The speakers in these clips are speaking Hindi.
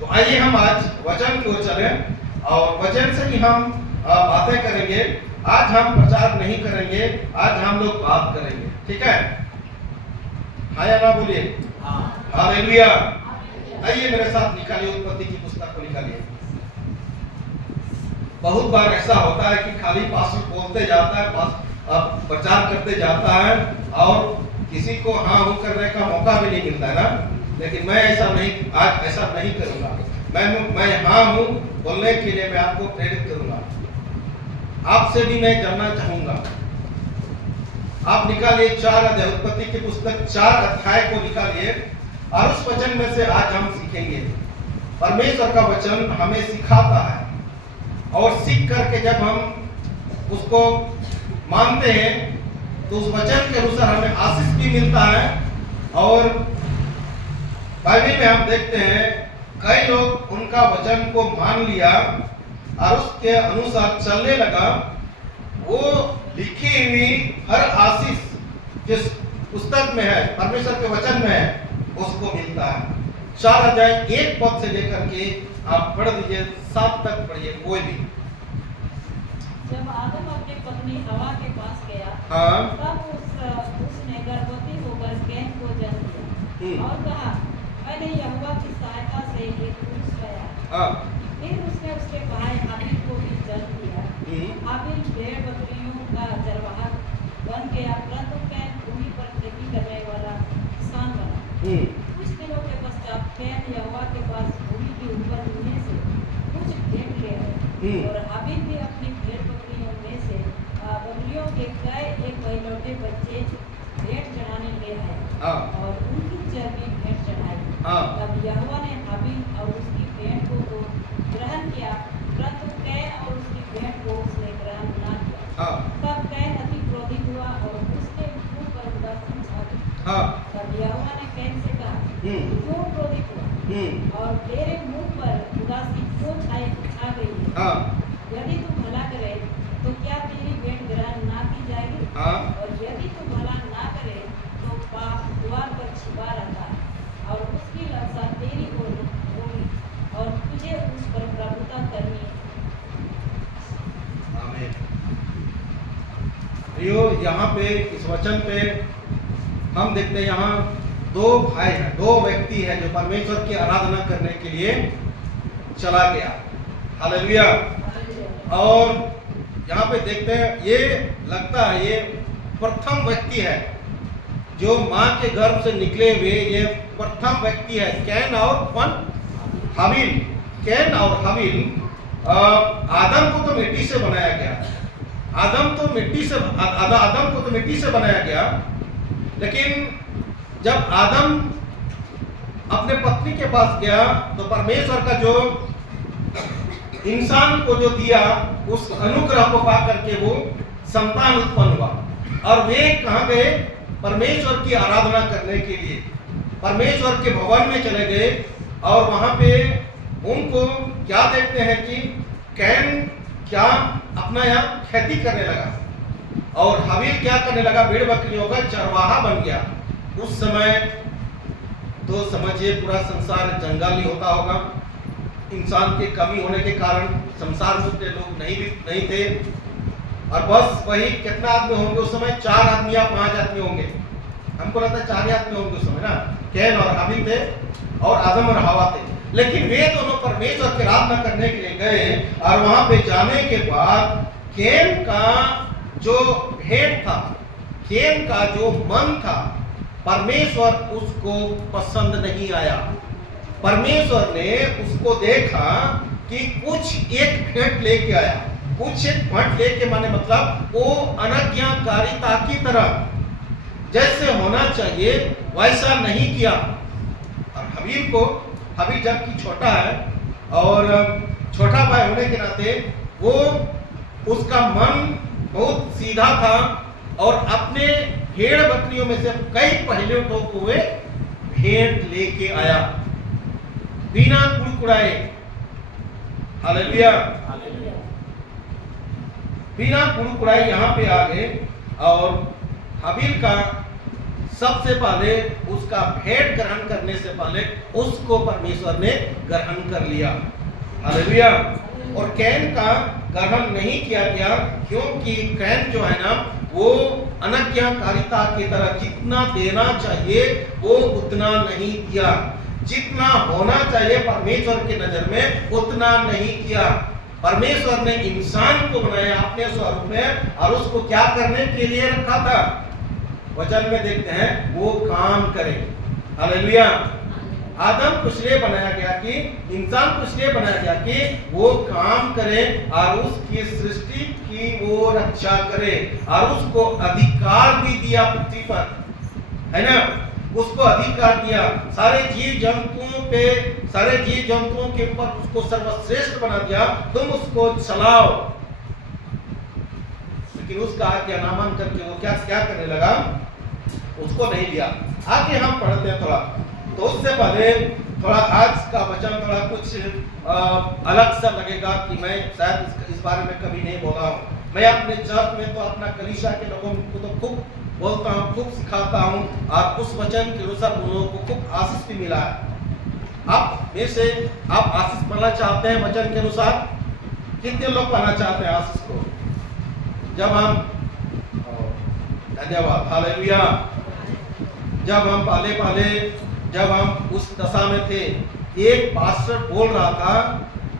तो आइए हम आज वचन को चले और वचन से ही हम बातें करेंगे। आज हम प्रचार नहीं करेंगे, आज हम लोग बात करेंगे, ठीक है? हाँ या ना बोलिए? हालेलुया। आइए मेरे साथ निकालिए उत्पत्ति की पुस्तक को निकालिए। बहुत बार ऐसा होता है कि खाली पास बोलते जाता है, प्रचार करते जाता है और किसी को हाँ हूँ करने का मौका भी नहीं मिलता है ना। लेकिन मैं ऐसा नहीं, आज ऐसा नहीं करूंगा। मैं हाँ हूँ बोलने के लिए मैं आपको प्रेरित करूंगा। आपसे भी मैं जानना चाहूंगा। आप निकालिए 4 अध्याय, उत्पत्ति की पुस्तक 4 अध्याय को निकालिए और उस वचन में से आज हम सीखेंगे। परमेश्वर का वचन हमें सिखाता है और सीख करके जब हम उसको मानते हैं तो उस वचन के अनुसार हमें आशीष भी मिलता है। और बाइबल में हम देखते हैं कई लोग उनका वचन को मान लिया और उसके अनुसार चलने लगा। वो लिखी हुई हर आशीष जिस पुस्तक में है, परमेश्वर के वचन में है, उसको मिलता है। 4 अध्याय 1 पद से लेकर के आप पढ़ दीजिए, 7 तक पढ़िए कोई भी। जब आदम अपनी पत्नी हवा के पास गया, तब उसने गर्भवती होकर कैन को जन्म दिया और कहा, मैंने यहोवा की सहायता से एक पुरुष पाया। फिर उसने उसके भाई हाबिल को भी जन्म दिया। हाबिल भेड़ बकरियों का चरवाहा बन गया, परंतु कैन भूमि पर खेती करने वाला किसान बना। कुछ दिनों के पश्चात कैन यहोवा के पास भूमि की उपज में से कुछ भेंट ले आए और हाबिल भी अपनी भेड़ बकरियों में से बकरियों के कई एक पहलौठे बच्चे भेंट चढ़ाने ले आए और उनकी चर्बी भेंट चढ़ाई। तब यहोवा ने हाबिल और उसकी भेंट को तो ग्रहण किया, परंतु कैन और उसकी भेंट को उसने ग्रहण न किया। तब कैन अति क्रोधित हुआ और उसके मुंह पर उदासी छा गई। तब यहोवा ने कैन से कहा, क्यों क्रोधित हुआ और तेरे मुंह पर उदासी क्यों छा गई है? यदि तू भला करे तो क्या तेरी भेंट ग्रहण ना की जाएगी? और यदि तू भला ना करे तो पाप द्वार पर छिपा रहता है और उसकी ललसा तेरी ओर होगी और तुझे उस पर प्रभुता करनी है। आमीन। प्रियो, यहाँ पे इस वचन पे हम देखते हैं यहाँ 2 भाई हैं, 2 व्यक्ति हैं जो परमेश्वर की आराधना करने के लिए चला गया। हालेलुया। और यहाँ पे देखते हैं, ये लगता है ये प्रथम व्यक्ति है जो माँ के गर्भ से निकले हुए, ये प्रथम व्यक्ति है। कैन और हाबिल। कैन और हाबिल, आदम को तो मिट्टी से बनाया गया, आदम को तो मिट्टी से बनाया गया। लेकिन जब आदम अपने पत्नी के पास गया तो परमेश्वर का जो इंसान को जो दिया, उस अनुग्रह को पा करके वो संतान उत्पन्न हुआ और वे कहाँ गए? परमेश्वर की आराधना करने के लिए परमेश्वर के भवन में चले गए। और वहां पे उनको क्या देखते हैं कि कैन क्या अपना यहाँ खेती करने लगा और हाबिल क्या करने लगा? भेड़ बकरियों का चरवाहा बन गया। उस समय तो समझिए पूरा संसार जंगली होता होगा। इंसान की कमी होने के कारण संसार में उतने लोग नहीं थे और बस वही कितना आदमी होंगे उस समय? 4 आदमी या 5 आदमी होंगे। हमको लगता है 4 आदमी होंगे उस समय ना। कैन और हाबिल थे और आदम और हवा थे। लेकिन वे दोनों परमेश्वर की आराधना करने के लिए गए और वहां पे जाने के बाद कैन का जो भेंट था, कैन का जो मन था, परमेश्वर उसको पसंद नहीं आया। परमेश्वर ने उसको देखा कि कुछ एक भेंट लेके आया, कुछ एक भेंट लेके माने मतलब वो अनाज्ञाकारिता की तरह जैसे होना चाहिए वैसा नहीं किया। और हाबिल जबकि छोटा है और छोटा भाई होने के नाते वो उसका मन बहुत सीधा था और अपने भेड़ बकरियों में से कई पहले हुए भेंट लेके आया बिना कुड़कुड़ाए। हालेलुया। बिना कुड़कुड़ाए यहाँ पे आ गए और हाबिल का सबसे पहले उसका भेंट ग्रहण करने से पहले उसको परमेश्वर ने ग्रहण कर लिया। हालेलुया। और कैन का ग्रहण नहीं किया गया क्योंकि कैन जो है ना वो अनाज्ञाकारिता की तरह जितना देना चाहिए वो उतना नहीं दिया, जितना होना चाहिए परमेश्वर की नजर में उतना नहीं किया। परमेश्वर ने इंसान को बनाया अपने स्वरूप में और उसको क्या करने के लिए रखा था? वचन में देखते हैं वो काम करे। हालेलुया। आदम को इसलिए बनाया गया कि इंसान को इसलिए बनाया गया कि वो काम करे और उसकी सृष्टि की वो रक्षा करे और उसको अधिकार भी दिया पृथ्वी पर, है ना? उसको अधिकार दिया सारे जीव जंतुओं के ऊपर उसको सर्वश्रेष्ठ बना दिया, तुम उसको चलाओ। लेकिन उसका आज्ञा ना मान करके वो क्या करने लगा? उसको नहीं लिया। आगे हम पढ़ते हैं थोड़ा, तो उससे पहले थोड़ा आज का वचन थोड़ा कुछ अलग सा लगेगा कि मैं शायद इस बारे में कभी नहीं बोला हूँ। मैं अपने चर्च में तो अपना कलीसिया के लोगों को तो खूब बोलता हूँ, खूब सिखाता हूँ और उस वचन के अनुसार उन लोगों को खूब आशीष भी मिला है। आप में से आप आशीष पाना चाहते हैं वचन के अनुसार? कितने लोग पाना चाहते हैं आशीष को? जब हम धन्यवाद, हालेलुया। जब हम जब हम उस दशा में थे, एक पास्टर बोल रहा था,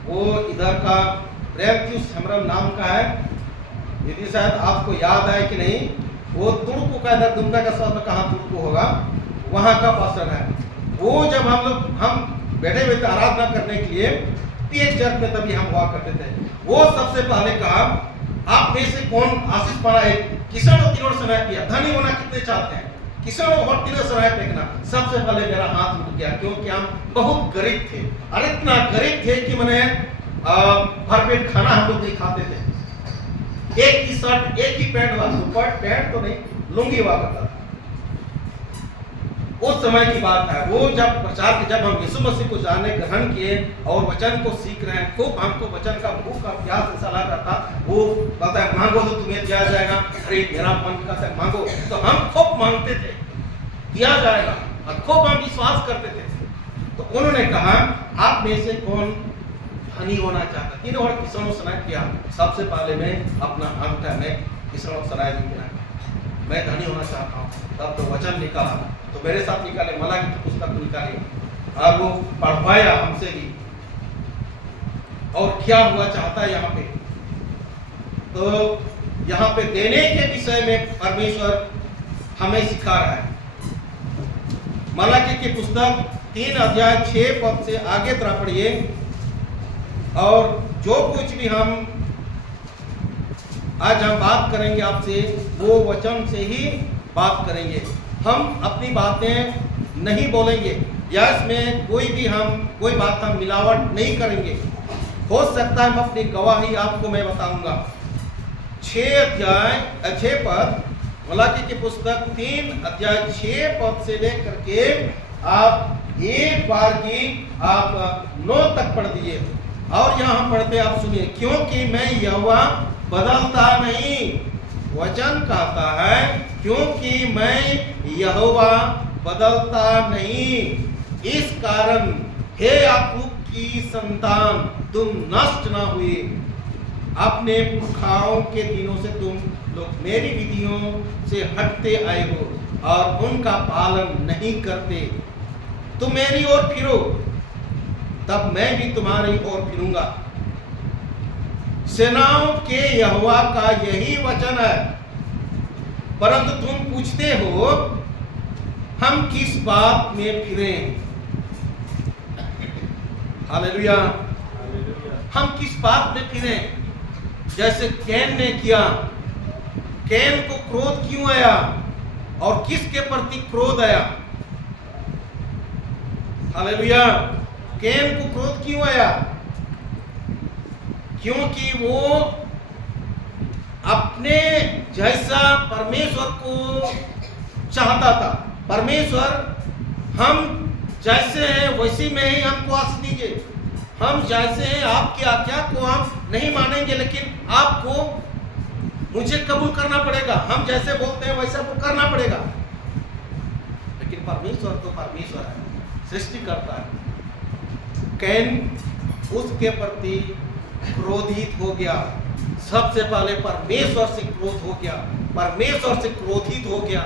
वो इधर का ब्रैंक्यूस हेम्ब्रम नाम का है, यदि शायद आपको याद है कि नहीं, वो तुर्क का इधर दुमका का शब्द कहाँ तुर्क होगा, वहाँ का पास्टर है। वो जब हम बैठे हुए थे आराधना करने के लिए पीएच चर्च में, तभी हम हुआ करते थे, वो सबसे पहले कहा आप में से कौन आशीष पाना है? किसान और तीनों समय किया, धनी होना कितने चाहते हैं? किसान और तीनों समय फेंकना। सबसे पहले मेरा हाथ उठ गया क्योंकि हम बहुत गरीब थे और इतना गरीब थे कि मैंने भरपेट खाना हम लोग नहीं खाते थे। एक ही शर्ट एक ही पैंट हुआ, सुपर पैंट तो नहीं, लुंगी हुआ करता था। उस समय की बात है। वो जब प्रचार के जब हम यीशु मसीह को जानने ग्रहण किए और वचन को सीख रहे हैं, खूब हमको वचन का भूख और प्यास ऐसा लग रहा था। वो कहता है मांगो तो तुम्हें दिया जाएगा, अरे मेरा मन कहता है मांगो, तो हम खूब मांगते थे दिया जाएगा और खूब हम विश्वास करते थे। तो उन्होंने कहा आप में से कौन धनी होना चाहता? तीनों और किसानों सनाय किया। सबसे पहले मैं अपना हाथ उठाया, मैं किसानों सनाय नहीं किया, मैं धनी होना चाहता हूँ। तब तो वचन निकाला, तो मेरे साथ निकाले, मलाकी की पुस्तक निकाली और वो पढ़वाया हमसे भी। और क्या हुआ चाहता है यहाँ पे? तो यहाँ पे देने के विषय में परमेश्वर हमें सिखा रहा है। मलाकी की पुस्तक 3 अध्याय 6 पद से आगे तरह पढ़िए। और जो कुछ भी आज हम बात करेंगे आपसे, वो वचन से ही बात करेंगे। हम अपनी बातें नहीं बोलेंगे या इसमें कोई बात हम मिलावट नहीं करेंगे। हो सकता है हम अपनी गवाही आपको मैं बताऊंगा। 6 पद, मलाकी की पुस्तक 3 अध्याय 6 पद से लेकर के आप एक बार की आप 9 तक पढ़ दीजिए। और यहाँ हम पढ़ते आप सुनिए, क्योंकि मैं यहोवा बदलता नहीं, वचन कहता है क्योंकि मैं यहोवा बदलता नहीं, इस कारण हे याकूब की संतान तुम नष्ट ना हुए। अपने पुरखाओं के दिनों से तुम लोग मेरी विधियों से हटते आए हो और उनका पालन नहीं करते। तुम मेरी ओर फिरो, तब मैं भी तुम्हारी ओर फिरूंगा। सेनाओं के यहोवा का यही वचन है। परंतु तुम पूछते हो हम किस बात में फिरें? हालेलुया। हम किस बात में फिरें? जैसे कैन ने किया। कैन को क्रोध क्यों आया और किसके प्रति क्रोध आया? हालेलुया। कैन को क्रोध क्यों आया? क्योंकि वो अपने जैसा परमेश्वर को चाहता था। परमेश्वर हम जैसे हैं वैसे में ही हमको आशीष दीजिए, हम जैसे हैं आपकी आज्ञा को हम नहीं मानेंगे, लेकिन आपको मुझे कबूल करना पड़ेगा, हम जैसे बोलते हैं वैसा को करना पड़ेगा। लेकिन परमेश्वर तो परमेश्वर है, सृष्टि करता है। कैन उसके प्रति क्रोधित हो गया। सबसे पहले परमेश्वर से क्रोध हो गया, परमेश्वर से क्रोधित हो गया।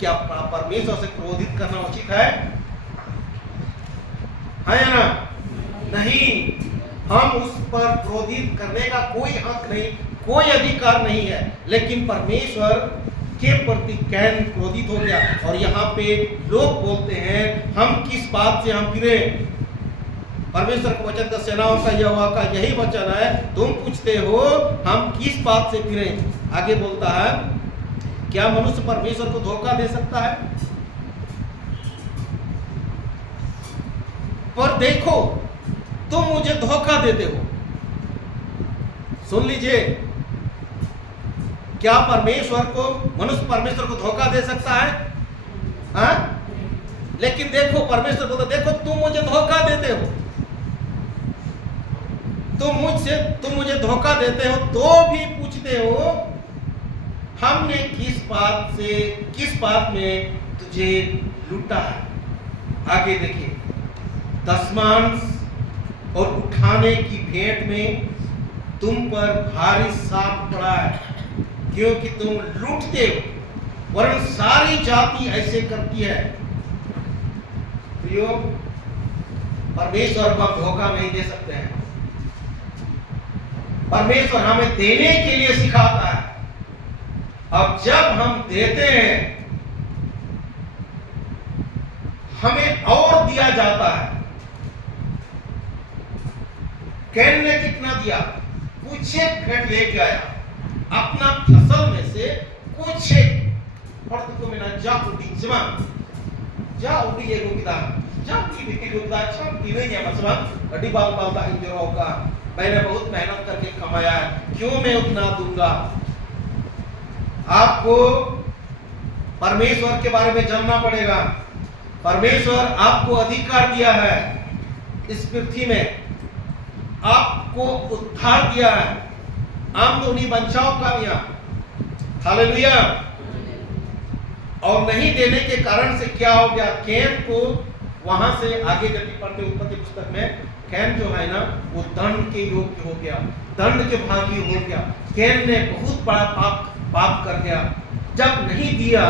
क्या परमेश्वर से क्रोधित करना उचित है या ना? नहीं, हम उस पर क्रोधित करने का कोई हक नहीं, कोई अधिकार नहीं है। लेकिन परमेश्वर के प्रति कैन क्रोधित हो गया। और यहाँ पे लोग बोलते हैं हम किस बात से हम फिरे। परमेश्वर का वचन का सेनाओं का यहोवा का यही वचन है, तुम पूछते हो हम किस बात से फिरे। आगे बोलता है, क्या मनुष्य परमेश्वर को धोखा दे सकता है? पर देखो तुम मुझे धोखा देते हो। सुन लीजिए, क्या परमेश्वर को मनुष्य परमेश्वर को धोखा दे सकता है? हाँ? लेकिन देखो परमेश्वर बोलता, देखो तुम मुझे धोखा देते हो, तुम मुझे धोखा देते हो, तो भी पूछते हो हमने किस बात में तुझे लूटा है। आगे देखिए, दशमांश और उठाने की भेंट में तुम पर भारी साप पड़ा है, क्योंकि तुम लूटते हो, वरन सारी जाति ऐसे करती है। प्रियो, परमेश्वर को हम धोखा नहीं दे सकते हैं। परमेश्वर हमें देने के लिए सिखाता है। अब जब हम देते हैं, हमें और दिया जाता है। कैन ने कितना दिया? कुछ एक भेंट लेके आया, अपना फसल में से कुछ एक। और तुमको मैंने जा उड़ी जमा जा उड़ी ये गुदा जा की भी गुदा छम की नहीं है मसलन अड्डी बाल बाल दा इंजरो का मैंने बहुत मेहनत करके कमाया है, क्यों मैं उतना दूंगा? आपको परमेश्वर के बारे में जानना पड़ेगा। परमेश्वर आपको अधिकार दिया है इस पृथ्वी में, आपको उद्धार दिया है, आमदनी बचाव का दिया। हालेलुया। और नहीं देने के कारण से क्या हो गया? कैन को वहां से आगे जब पढ़ते उत्पत्ति पुस्तक में, कैन जो है ना वो दंड के योग्य हो गया, दंड के भागी हो गया। कैन ने बहुत बड़ा पाप कर गया। जब नहीं दिया,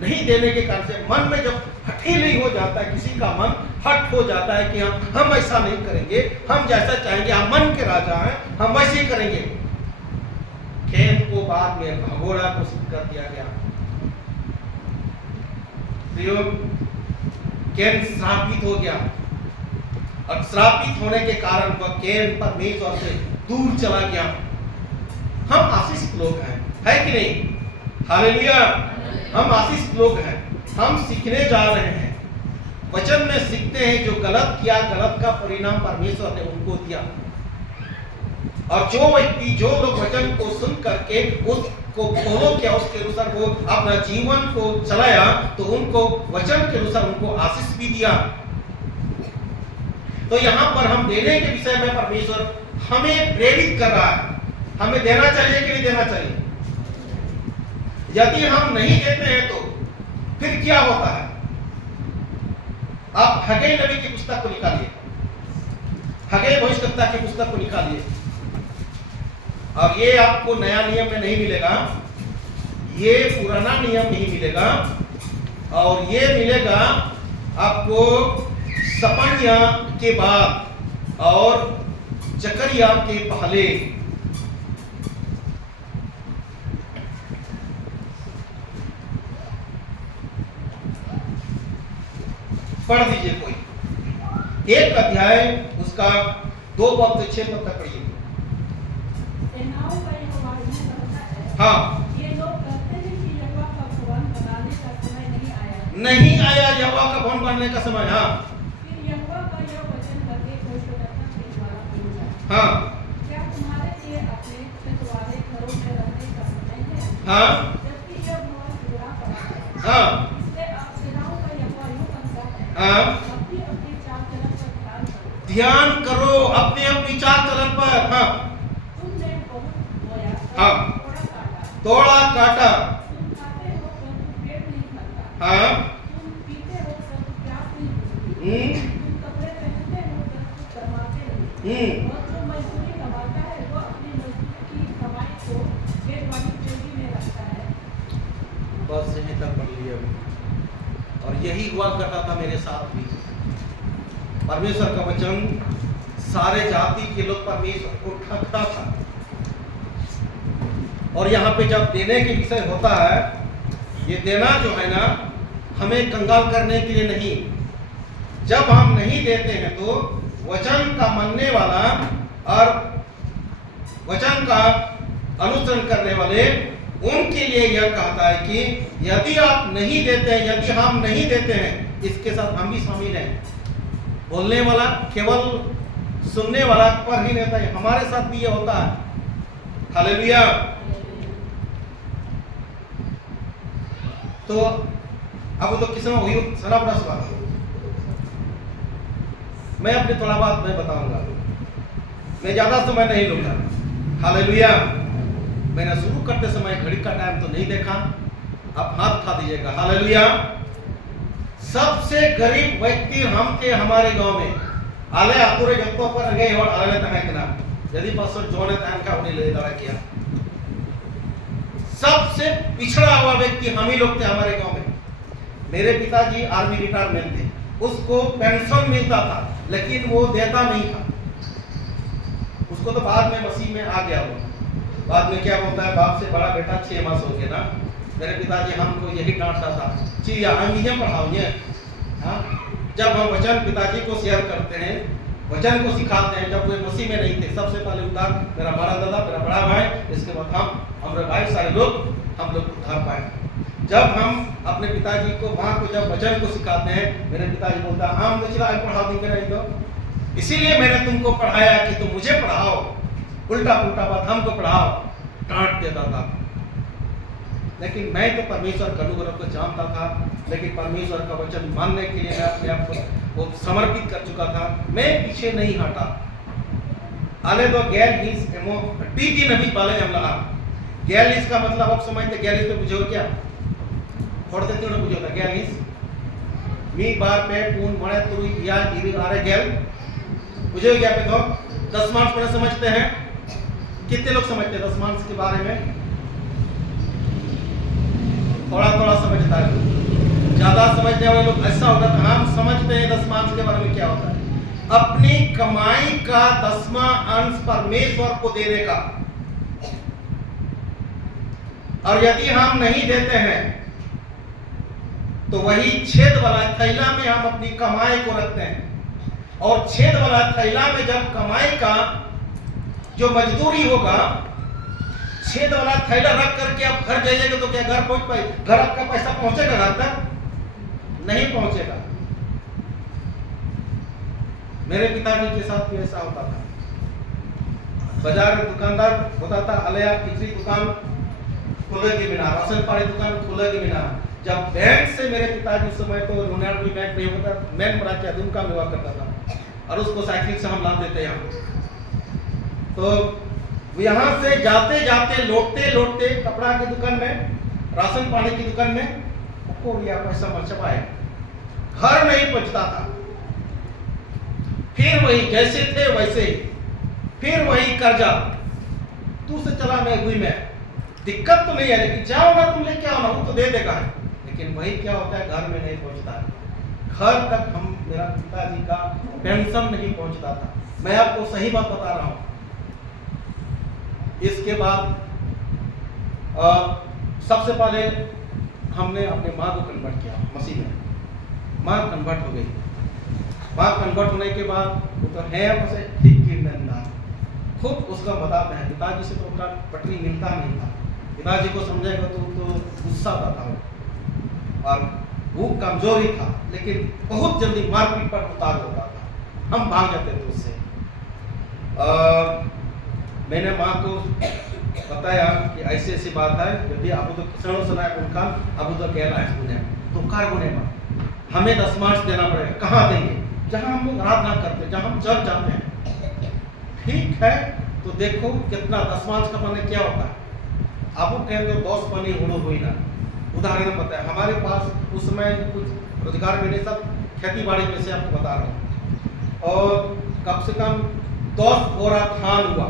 नहीं देने के कारण से मन में जब हठीली हो जाता है, किसी का मन हट हो जाता है कि हम ऐसा नहीं करेंगे, हम जैसा चाहेंगे, हम मन के राजा हैं, हम वैसे ही करेंगे। कैन को बाद में भगोड़ा घोषित कर दिया गया। कैन श्रापित हो गया, और श्रापित होने के कारण वह कैन परमेश्वर से दूर चला गया। हम आशीषित लोग हैं, है कि नहीं? हालेलुया। हम आशीषित लोग हैं, हम सीखने जा रहे हैं। वचन में सीखते हैं, जो गलत किया, गलत का परिणाम परमेश्वर ने उनको दिया। और जो व्यक्ति, जो लोग वचन को सुन करके उसको फॉलो किया, उसके अनुसार वो अपना जीवन को चलाया, तो उनको वचन के अनुसार उनको आशीष भी दिया। तो यहाँ पर हम देने के विषय में परमेश्वर हमें प्रेरित कर रहा है। हमें देना चाहिए कि नहीं देना चाहिए? यदि हम नहीं देते हैं तो फिर क्या होता है? आप हगे नबी की पुस्तक को निकालिए, हगे भविष्यवक्ता की पुस्तक को निकालिए, और ये आपको नया नियम में नहीं मिलेगा, ये पुराना नियम नहीं मिलेगा, और ये मिलेगा आपको सपन्या के बाद और जकरिया के पहले। पढ़ दीजिए कोई एक अध्याय, उसका 2 पद से 6 पद तक पढ़िए। हाँ, ये लोग कहते हैं कि यहोवा का भवन बनाने का समय नहीं आया। नहीं आया यहोवा का भवन बनने का समय। हाँ, फिर यहोवा का यह वचन करके भविष्यद्वक्ता के द्वारा पूछा, हाँ, क्या तुम्हारे लिए अपने छत वाले घरों में रहने का समय है? हाँ, जबकि यह भवन पूरा पड़ा है। हाँ, इसलिए अब सेनाओं का यहोवा यूं कहता है, हाँ, अपनी अपनी चाल चलन पर ध्यान करो, अपने अपनी चाल चलन पर। हाँ, तुमने बहुत बोया, हाँ, तोड़ा काटा, तुम खाते हो परंतु पेट नहीं भरता, हाँ, तुम पीते हो बस यहीं तक पढ़ लिया अभी। और यही हुआ करता था मेरे साथ भी। परमेश्वर का वचन सारे जाति के लोग परमेश्वर को ठगता था। और यहाँ पे जब देने के विषय होता है, ये देना जो है ना, हमें कंगाल करने के लिए नहीं। जब हम नहीं देते हैं तो वचन का मानने वाला और वचन का अनुसरण करने वाले, उनके लिए यह कहता है कि यदि आप नहीं देते हैं, यदि हम नहीं देते हैं, इसके साथ हम भी शामिल हैं। बोलने वाला केवल सुनने वाला पर ही नहीं होता है, हमारे साथ भी ये होता है। हालेलुया। तो अब तो किसमें हुई सना बड़ा सवाल। मैं अपनी थोड़ा बात मैं बताऊंगा, मैं ज्यादा समय नहीं लूंगा। हालेलुया। मैंने शुरू करते समय घड़ी का टाइम तो नहीं देखा, अब हाथ उठा दीजिएगा। हालेलुया। सबसे गरीब व्यक्ति हम थे हमारे गांव में। आले आतुरे जत्तो पर गए और आले तक के नाम यदि पासर जोने तक का उन्हें ले दौड़ा किया। सबसे पिछड़ा हुआ व्यक्ति हम ही लोग थे हमारे गांव में। मेरे पिताजी आर्मी रिटायरमेंट थे, उसको पेंशन मिलता था लेकिन वो देता नहीं था। उसको तो बाद में मसीह में आ गया वो। बाद में क्या होता है, बाप से बड़ा बेटा 6 मास हो गया ना। मेरे पिताजी हमको यही डांटता था, जी हम इन्हें पढ़ाओगे। हाँ, जब हम वचन पिताजी को शेयर करते हैं, वचन को सिखाते हैं, जब वे मसीह में नहीं थे, सबसे पहले उद्धार मेरा बड़ा दादा, मेरा बड़ा भाई, इसके बाद हमारे भाई सारे लोग, हम लोग उद्धार पाए। जब हम अपने पिताजी को वहाँ को जब वचन को सिखाते हैं, मेरे पिताजी बोलता है हम तो चला पढ़ा देंगे नहीं दो, इसीलिए मैंने तुमको पढ़ाया कि तुम मुझे पढ़ाओ, उल्टा पुल्टा बात हमको पढ़ाओ, डांट देता था। लेकिन मैं तो परमेश्वर का अनुग्रह को जानता था, लेकिन परमेश्वर का वचन मानने के लिए मैं अपने आप को समर्पित कर चुका था। मैं पीछे नहीं हटा। आले तो गैलिस एमो टीकी नबी पाले हमला। गैलिस का मतलब आप समझते, गैलिस तो बुझो क्या? पढ़ते थे ना बुझो था गैलिस। मी बार पे पून मणे तुरी या इरी आरे गैल बुझो क्या पे तो दशमांश पढ़े समझते हैं? कितने लोग समझते हैं दशमांश के बारे में? थोड़ा थोड़ा समझता है, ज्यादा समझने वाले लोग ऐसा होता है। हम समझते हैं दशमांश के बारे में क्या होता है। अपनी कमाई का 10वां अंश परमेश्वर को देने का। और यदि हम नहीं देते हैं तो वही छेद वाला थैला में हम अपनी कमाई को रखते हैं। और छेद वाला थैला में जब कमाई का जो मजदूरी होगा, छेद वाला थैला रख करके आप घर जाइएगा तो क्या घर पहुंच पाए? घर आपका पैसा पहुंचेगा घर तक? नहीं पहुंचेगा। मेरे पिताजी के साथ भी ऐसा होता था। बाजार में दुकानदार होता था, अलया किसी दुकान खुलेगी बिना, राशन पानी दुकान खुलेगी बिना। जब बैंक से मेरे पिताजी उस समय तो यूनियन बैंक नहीं होता, मैन बना के अधून काम हुआ करता था, और उसको साइकिल से हम ला देते यहाँ। तो यहाँ से जाते जाते लौटते लौटते कपड़ा की दुकान में, राशन पानी की दुकान में को लिया पैसा मचपाए, घर नहीं पहुंचता था। फिर वही जैसे थे वैसे ही, फिर वही कर्जा, तू से चला मैं हुई में, दिक्कत तो नहीं है लेकिन जाओ ना तुम लेके आओ ना, वो तो दे देगा। लेकिन वही क्या होता है, घर में नहीं पहुंचता है। घर तक हम मेरा पिताजी का पेंशन नहीं पहुंचता था। मैं आपको सही बात बता रहा हूं। इसके बाद सबसे पहले हमने अपने माँ को कन्वर्ट किया मसीह में। माँ कन्वर्ट हो गई। माँ कन्वर्ट होने के बाद वो तो है उसे ठीक खूब उसका बताते हैं। पिताजी से तो उनका पटरी मिलता नहीं था। पिताजी को समझेगा तो गुस्सा आता था और वो कमजोरी था, लेकिन बहुत जल्दी मारपीट पर उतार होता था। हम भाग जाते थे उससे। मैंने माँ को बताया कि ऐसी ऐसी बात है, यदि आप तो किसानों सुना है उनका अब तो कहना है सुने तो कार गुने माँ हमें 10 मार्च देना पड़ेगा। कहाँ देंगे? जहाँ हम लोग आराधना करते हैं, जहाँ हम चर्च जाते हैं। ठीक है, तो देखो कितना 10 मार्च का माने क्या होता है। आप कहेंगे 10 पानी होड़ो हुई ना। उदाहरण बताया, हमारे पास उस समय कुछ रोजगार मिले, सब खेती बाड़ी में से आपको बता रहा हूँ, और कम से कम 10 बोरा धान हुआ।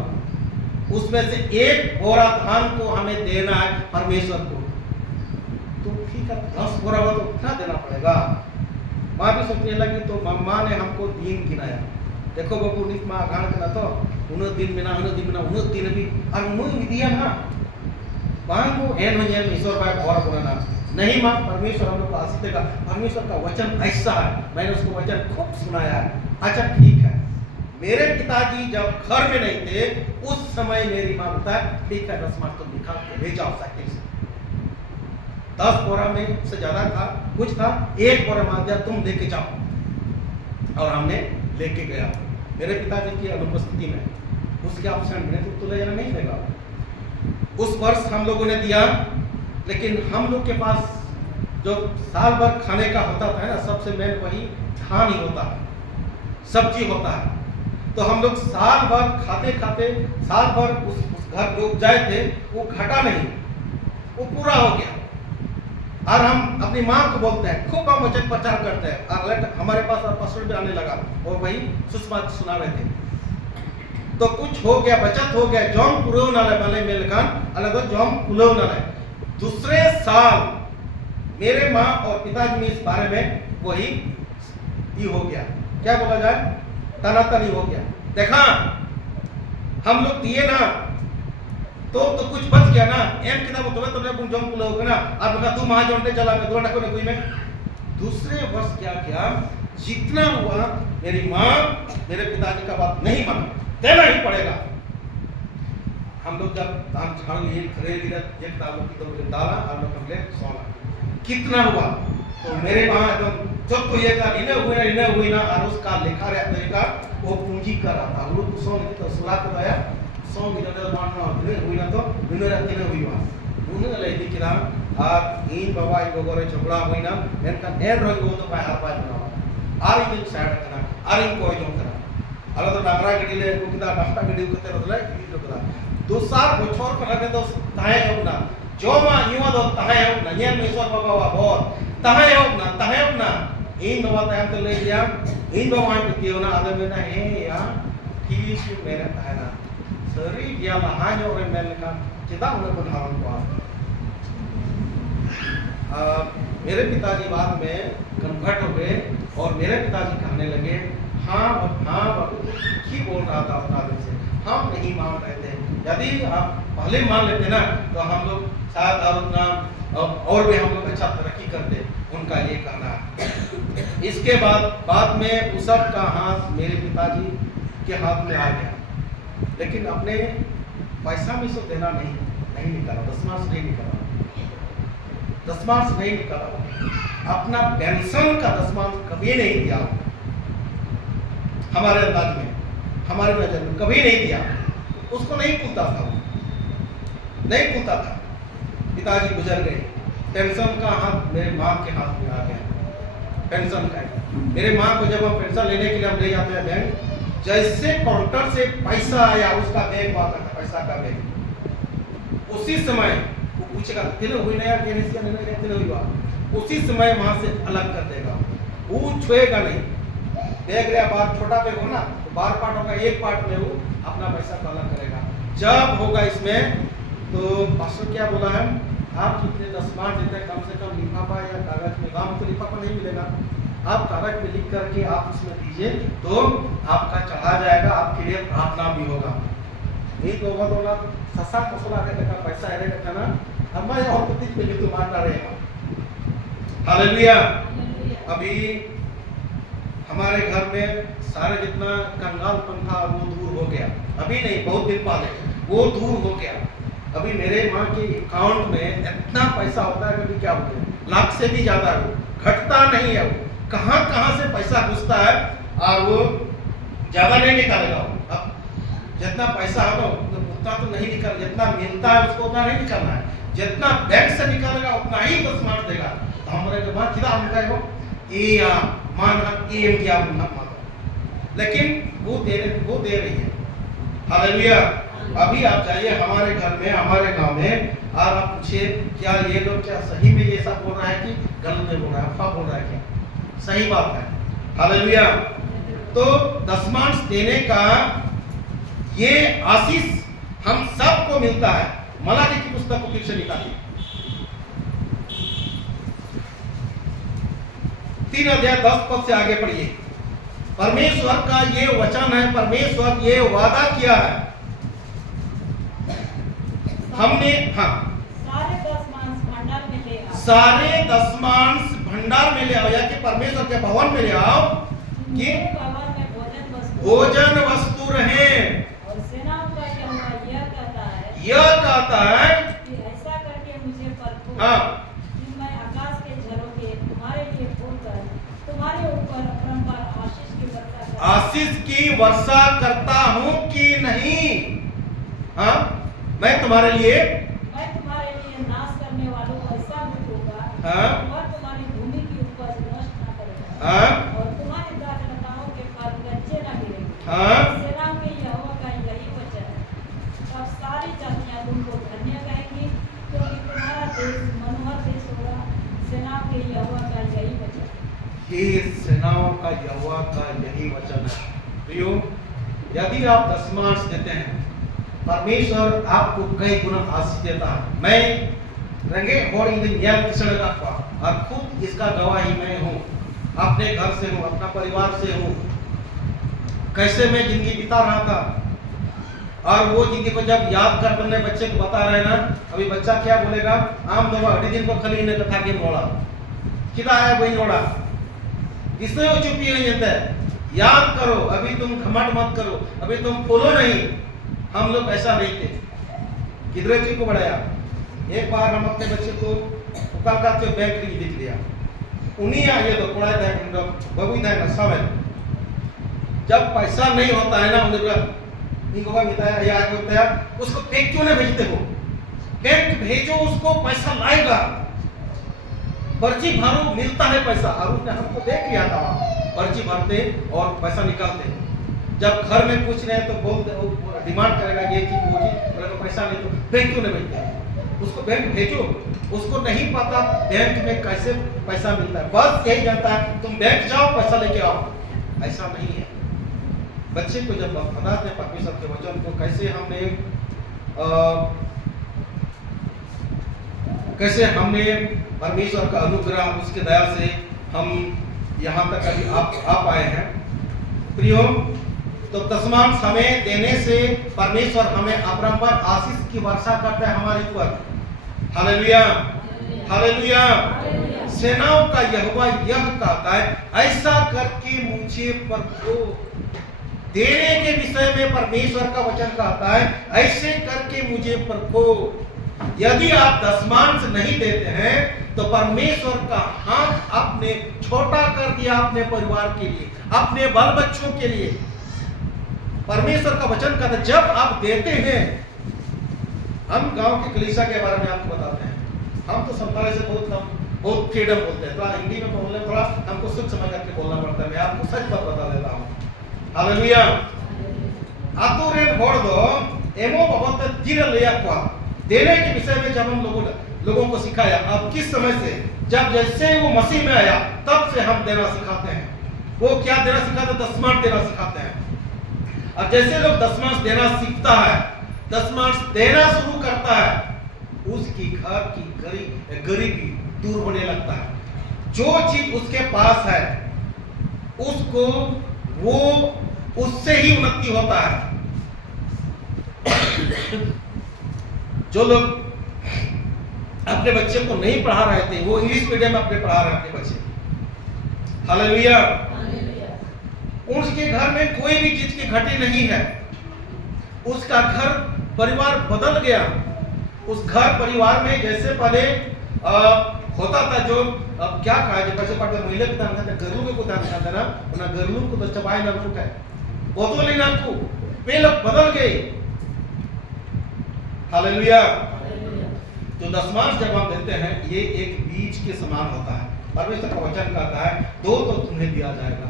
उसमें से 1 बोरा धान को हमें देना है परमेश्वर को। तो ठीक है 10 बोरा हुआ तो उतना देना पड़ेगा। माँ भी सोचने लगी, तो मम्मा ने हमको दिन गिनाया, देखो बाबू नित माँ गान करना तो उन्हें दिन बिना उन्हें दिन भी और मुझे दिया ना बांग को एन हो जाए ईश्वर का और बोलना नहीं माँ, परमेश्वर हम लोग को आशीष देगा, परमेश्वर का वचन ऐसा है, मैंने उसको वचन खूब सुनाया है। अच्छा ठीक है, मेरे पिताजी जब घर में नहीं थे उस समय मेरी माँ बताया ठीक है 10 मार्च तो निकाल के ले जाओ साइकिल से। 10 बोरा में से ज्यादा था, कुछ था, 1 बोरा मार दिया तुम लेके जाओ, और हमने लेके गया मेरे पिताजी की अनुपस्थिति में। उसके ऑप्शन में तो ले जाना नहीं देगा। उस वर्ष हम लोगों ने दिया, लेकिन हम लोग के पास जो साल भर खाने का होता था ना, सबसे मेन वही धान ही होता है, सब्जी होता है। तो हम लोग साल भर खाते खाते साल भर उस घर जो उपजाए थे वो घटा नहीं, वो पूरा हो गया। और हम अपनी माँ को बोलते हैं, खूब हम वचन प्रचार करते हैं, और हमारे पास पास्टर भी आने लगा और वही सुषमा सुना रहे थे। तो कुछ हो गया, बचत हो गया, जॉम पुरो नाले बने मेलकान अलग जॉम पुलो नाले। दूसरे साल मेरे माँ और पिताजी में इस बारे में वही हो गया, क्या बोला जाए, तनातनी हो गया। देखा हम लोग दिए ना तो कुछ बच गया ना, एम किताब तो तुमने बुन जॉम पुलो होगा ना, आप बता तू वहां जोड़ने चला मैं दोनों को कोई में। दूसरे वर्ष क्या किया, जितना हुआ मेरी माँ मेरे पिताजी का बात नहीं माना, देना ही पड़ेगा। हम लोग जब धान छान लिए खरीद लिया, एक दालों की तो डाला और लोग हमने सोना कितना हुआ, तो मेरे वहां एकदम जब तो ये का इन्हें हुई ना, और उसका लिखा रहा तरीका वो पूंजी कर रहा था। वो तो 100 तो सुला को दया 100 मिलियन मानना हुई ना, तो इन्हें रहते ना हुई वहां उन्हें ले दी किरा और इन बाबा इन लोगों रे झगड़ा हुई ना, इनका एन रही वो तो मैं हर बार बनावा और इन साइड करना और इन कोई जो करा अलग तो डांगरा गडी ले को किदा नाश्ता गडी को ते रदला की तो करा दोसार बोछोर को लगे तो ताहे हो ना जो मा युवा दो ताहे हो ना ये मेसर बाबा वा बहुत ताहे हो ना इन बाबा ताहे तो ले लिया इन बाबा को दियो ना आदम में ना हे या ठीक मेरे ताहे ना सरी दिया महाजो रे मेल का चिदा उन्हें को धारण को मेरे पिताजी बाद में कन्वर्ट हो गए और मेरे पिताजी कहने लगे हाँ बाबू ठीक बोल रहा था अपना दिल से, हम नहीं मान रहे थे। यदि आप पहले मान लेते ना तो हम लोग शायद और उतना और भी हम लोग अच्छा तरक्की करते, उनका ये कहना है। इसके बाद में उस सब का हाथ मेरे पिताजी के हाथ में आ गया, लेकिन अपने पैसा में से देना नहीं निकाला, दशमांश नहीं निकाला, अपना पेंशन का दशमांश कभी नहीं दिया। हमारे अंदाज में, हमारे नजर में कभी नहीं दिया, उसको नहीं पूछता था। पिताजी गुजर गए, पेंशन का हाथ मेरे माँ के हाथ में आ गया। पेंशन का मेरे माँ को जब हम पेंशन लेने के लिए हम ले जाते हैं बैंक, जैसे काउंटर से पैसा आया उसका बैग आता था, पैसा का बैग, उसी समय वो पूछेगा तेरे हुई नया केनेसिया नहीं हुआ, उसी समय वहां से अलग कर देगा, वो छुएगा नहीं। बैग गया बार छोटा बैग हो ना तो बार पार्ट होगा, एक पार्ट में वो अपना पैसा को अलग करेगा। जब होगा इसमें तो पास्टर क्या बोला है, आप जितने दशमांश देते हैं कम से कम लिफाफा या कागज में, गाँव तो लिफाफा नहीं मिलेगा, आप कागज में लिख करके आप उसमें दीजिए तो आपका चढ़ा जाएगा, आपके लिए प्रार्थना भी होगा। नहीं तो होगा तो ना ससा मसला का पैसा रहेगा था ना, अब मैं और कुछ पे तो मारना रहेगा। हालेलुया। अभी हमारे घर में सारे जितना कंगालपन था वो दूर हो गया, अभी नहीं बहुत दिन पहले वो दूर हो गया। अभी मेरे माँ के अकाउंट में इतना पैसा होता है, कभी क्या होता है लाख से भी ज्यादा, वो घटता नहीं है, वो कहाँ से पैसा घुसता है और वो ज्यादा नहीं निकालेगा। अब जितना पैसा है तो उतना तो नहीं निकाल, जितना मिलता है उसको उतना नहीं निकालना है, जितना बैंक से निकालेगा उतना ही दशमांश देगा। तो हमारे माँ कितना हमका है वो मान एम क्या लेकिन वो दे रही है। हालेलुया। अभी आप जाइए हमारे घर में, हमारे गांव में, और आप पूछिए क्या ये लोग क्या सही में ये सब बोल रहा है कि गलत में बोल रहा है, अफवाह बोल रहा है, क्या सही बात है। हालेलुया। तो दशमांश देने का ये आशीष हम सबको मिलता है। मलाकी की पुस्तक को फिर से निकालिए, 3 अध्याय 10 पद से आगे पढ़िए। परमेश्वर का ये वचन है, परमेश्वर ये वादा किया है हमने। हाँ, सारे दशमांश भंडार में ले आओ, सारे दशमांश भंडार में ले आओ, या कि परमेश्वर के भवन में ले आओ कि मेरे भवन में भोजन वस्तु रहे। और सेनाओं का यहोवा यह कहता है कि ऐसा करके मुझे परखो, हाँ, कि मैं आकाश के झरोखे तुम्हारे लिए खोलकर तुम्हारे ऊपर अपरंपार आशीष की वर्षा करता हूँ कि नहीं। हाँ, मैं तुम्हारे लिए नाश करने वालों को ऐसा दुख होगा, हाँ, और तुम्हारी भूमि की उपज नष्ट न करेगा, हाँ, और तुम्हारी दाखलताओं के फल कच्चे न गिरेंगे। हाँ, सेनाओं के यहोवा का यही वचन है। तब सारी जातियां तुमको धन्य कहेंगी, क्योंकि तुम्हारा देश मनोहर देश होगा। सेनाओं के यहोवा का यही वचन है। हे सेनाओं का यहोवा का यही वचन है। प्रियो, यदि आप दशमांश देते हैं, परमेश्वर आपको कई गुना आशीष देता है। मैं रंगे और और खुद इसका गवाही मैं हूँ, अपने घर से हूँ, अपना परिवार से हूँ, कैसे मैं जिंदगी बिता रहा था। और वो जिंदगी को जब याद कर अपने बच्चे को बता रहे ना, अभी बच्चा क्या बोलेगा, आम दवा अड़ी दिन को खली ने कथा के बोला किदा आया वही जोड़ा, इससे वो चुपी नहीं जाता है। याद करो, अभी तुम घमंड मत करो, अभी तुम बोलो नहीं। हम लोग ऐसा नहीं थे। किधर जी को बढ़ाया। एक बार हम अपने बच्चे को कलकत्ता के बैंक में दिख लिया, उन्हीं आगे तो पढ़ा था बबू था नशा में। जब पैसा नहीं होता है ना, उन्हें या होता है, उसको बैंक क्यों नहीं भेजते हो? बैंक भेजो, उसको पैसा लाएगा, पर्ची भरो, मिलता है पैसा। और उसने हमको देख लिया था, पर्ची भरते और पैसा निकालते। जब घर में कुछ नहीं तो बोलते, डिमांड करेगा ये चीज वो चीज, तो पैसा नहीं तो बैंक क्यों नहीं भेजते? उसको बैंक भेजो। उसको नहीं पता बैंक में कैसे पैसा मिलता है, बस यही जानता है तुम बैंक जाओ पैसा लेके आओ। ऐसा नहीं है। बच्चे को जब बताते हैं परमेश्वर के वचन को, कैसे हमने परमेश्वर का अनुग्रह, उसके दया से हम यहाँ तक अभी आप आए हैं। प्रियो, तो दशमांश हमें देने से परमेश्वर हमें अपरंपार आशीष की वर्षा करता है हमारे ऊपर। Hallelujah, hallelujah. सेनाओं का यहोवा यह कहता है, ऐसा करके मुझे परखो। देने के विषय में परमेश्वर का वचन कहता है, ऐसे करके मुझे परखो। यदि आप दशमांश नहीं देते हैं तो परमेश्वर का हाथ आपने छोटा कर दिया अपने परिवार के लिए, अपने बाल बच्चों के लिए। परमेश्वर का वचन कहता है, जब आप देते हैं, हम गांव के कलीसिया के बारे में आपको बताते हैं। हम तो संताले से बहुत फ्रीडम बोलते हैं, थोड़ा हिंदी में बोलने थोड़ा हमको सोच समझ करके बोलना पड़ता है। मैं आपको सच बात बता देता हूँ। हालेलुया। आतुरेन भोड़ दो एमो बहुत जिर लिया को देने के विषय में जब हम लोगों को सिखाया, अब किस समय से, जब जैसे वो मसीह में आया तब से हम देना सिखाते हैं। वो क्या देना सिखाते हैं? दशमांश देना सिखाते हैं। अब जैसे लोग दशमांश देना सीखता है, दशमांश देना शुरू करता है, उसकी घर की गरीबी दूर होने लगता है। जो चीज उसके पास है उसको वो उससे ही उन्नति होता है। जो लोग अपने बच्चे को नहीं पढ़ा रहे थे, वो इंग्लिश मीडियम में अपने पढ़ा रहे अपने बच्चे। हालेलुया। उसके घर में कोई भी चीज की घटी नहीं है, उसका घर परिवार बदल गया। उस घर परिवार में जैसे पहले होता था, जो अब क्या कहा जाए, पैसे पढ़ते महिला को दान करते, गरलू को दान करते ना, उन्हें गरलू को तो चबाई ना रुका है, वो तो लेना को वे लोग बदल गए। हालेलुया। तो दशमांश जब हम देते हैं, ये एक बीज के समान होता है। परमेश्वर का वचन कहता है, दो तो तुम्हें दिया जाएगा।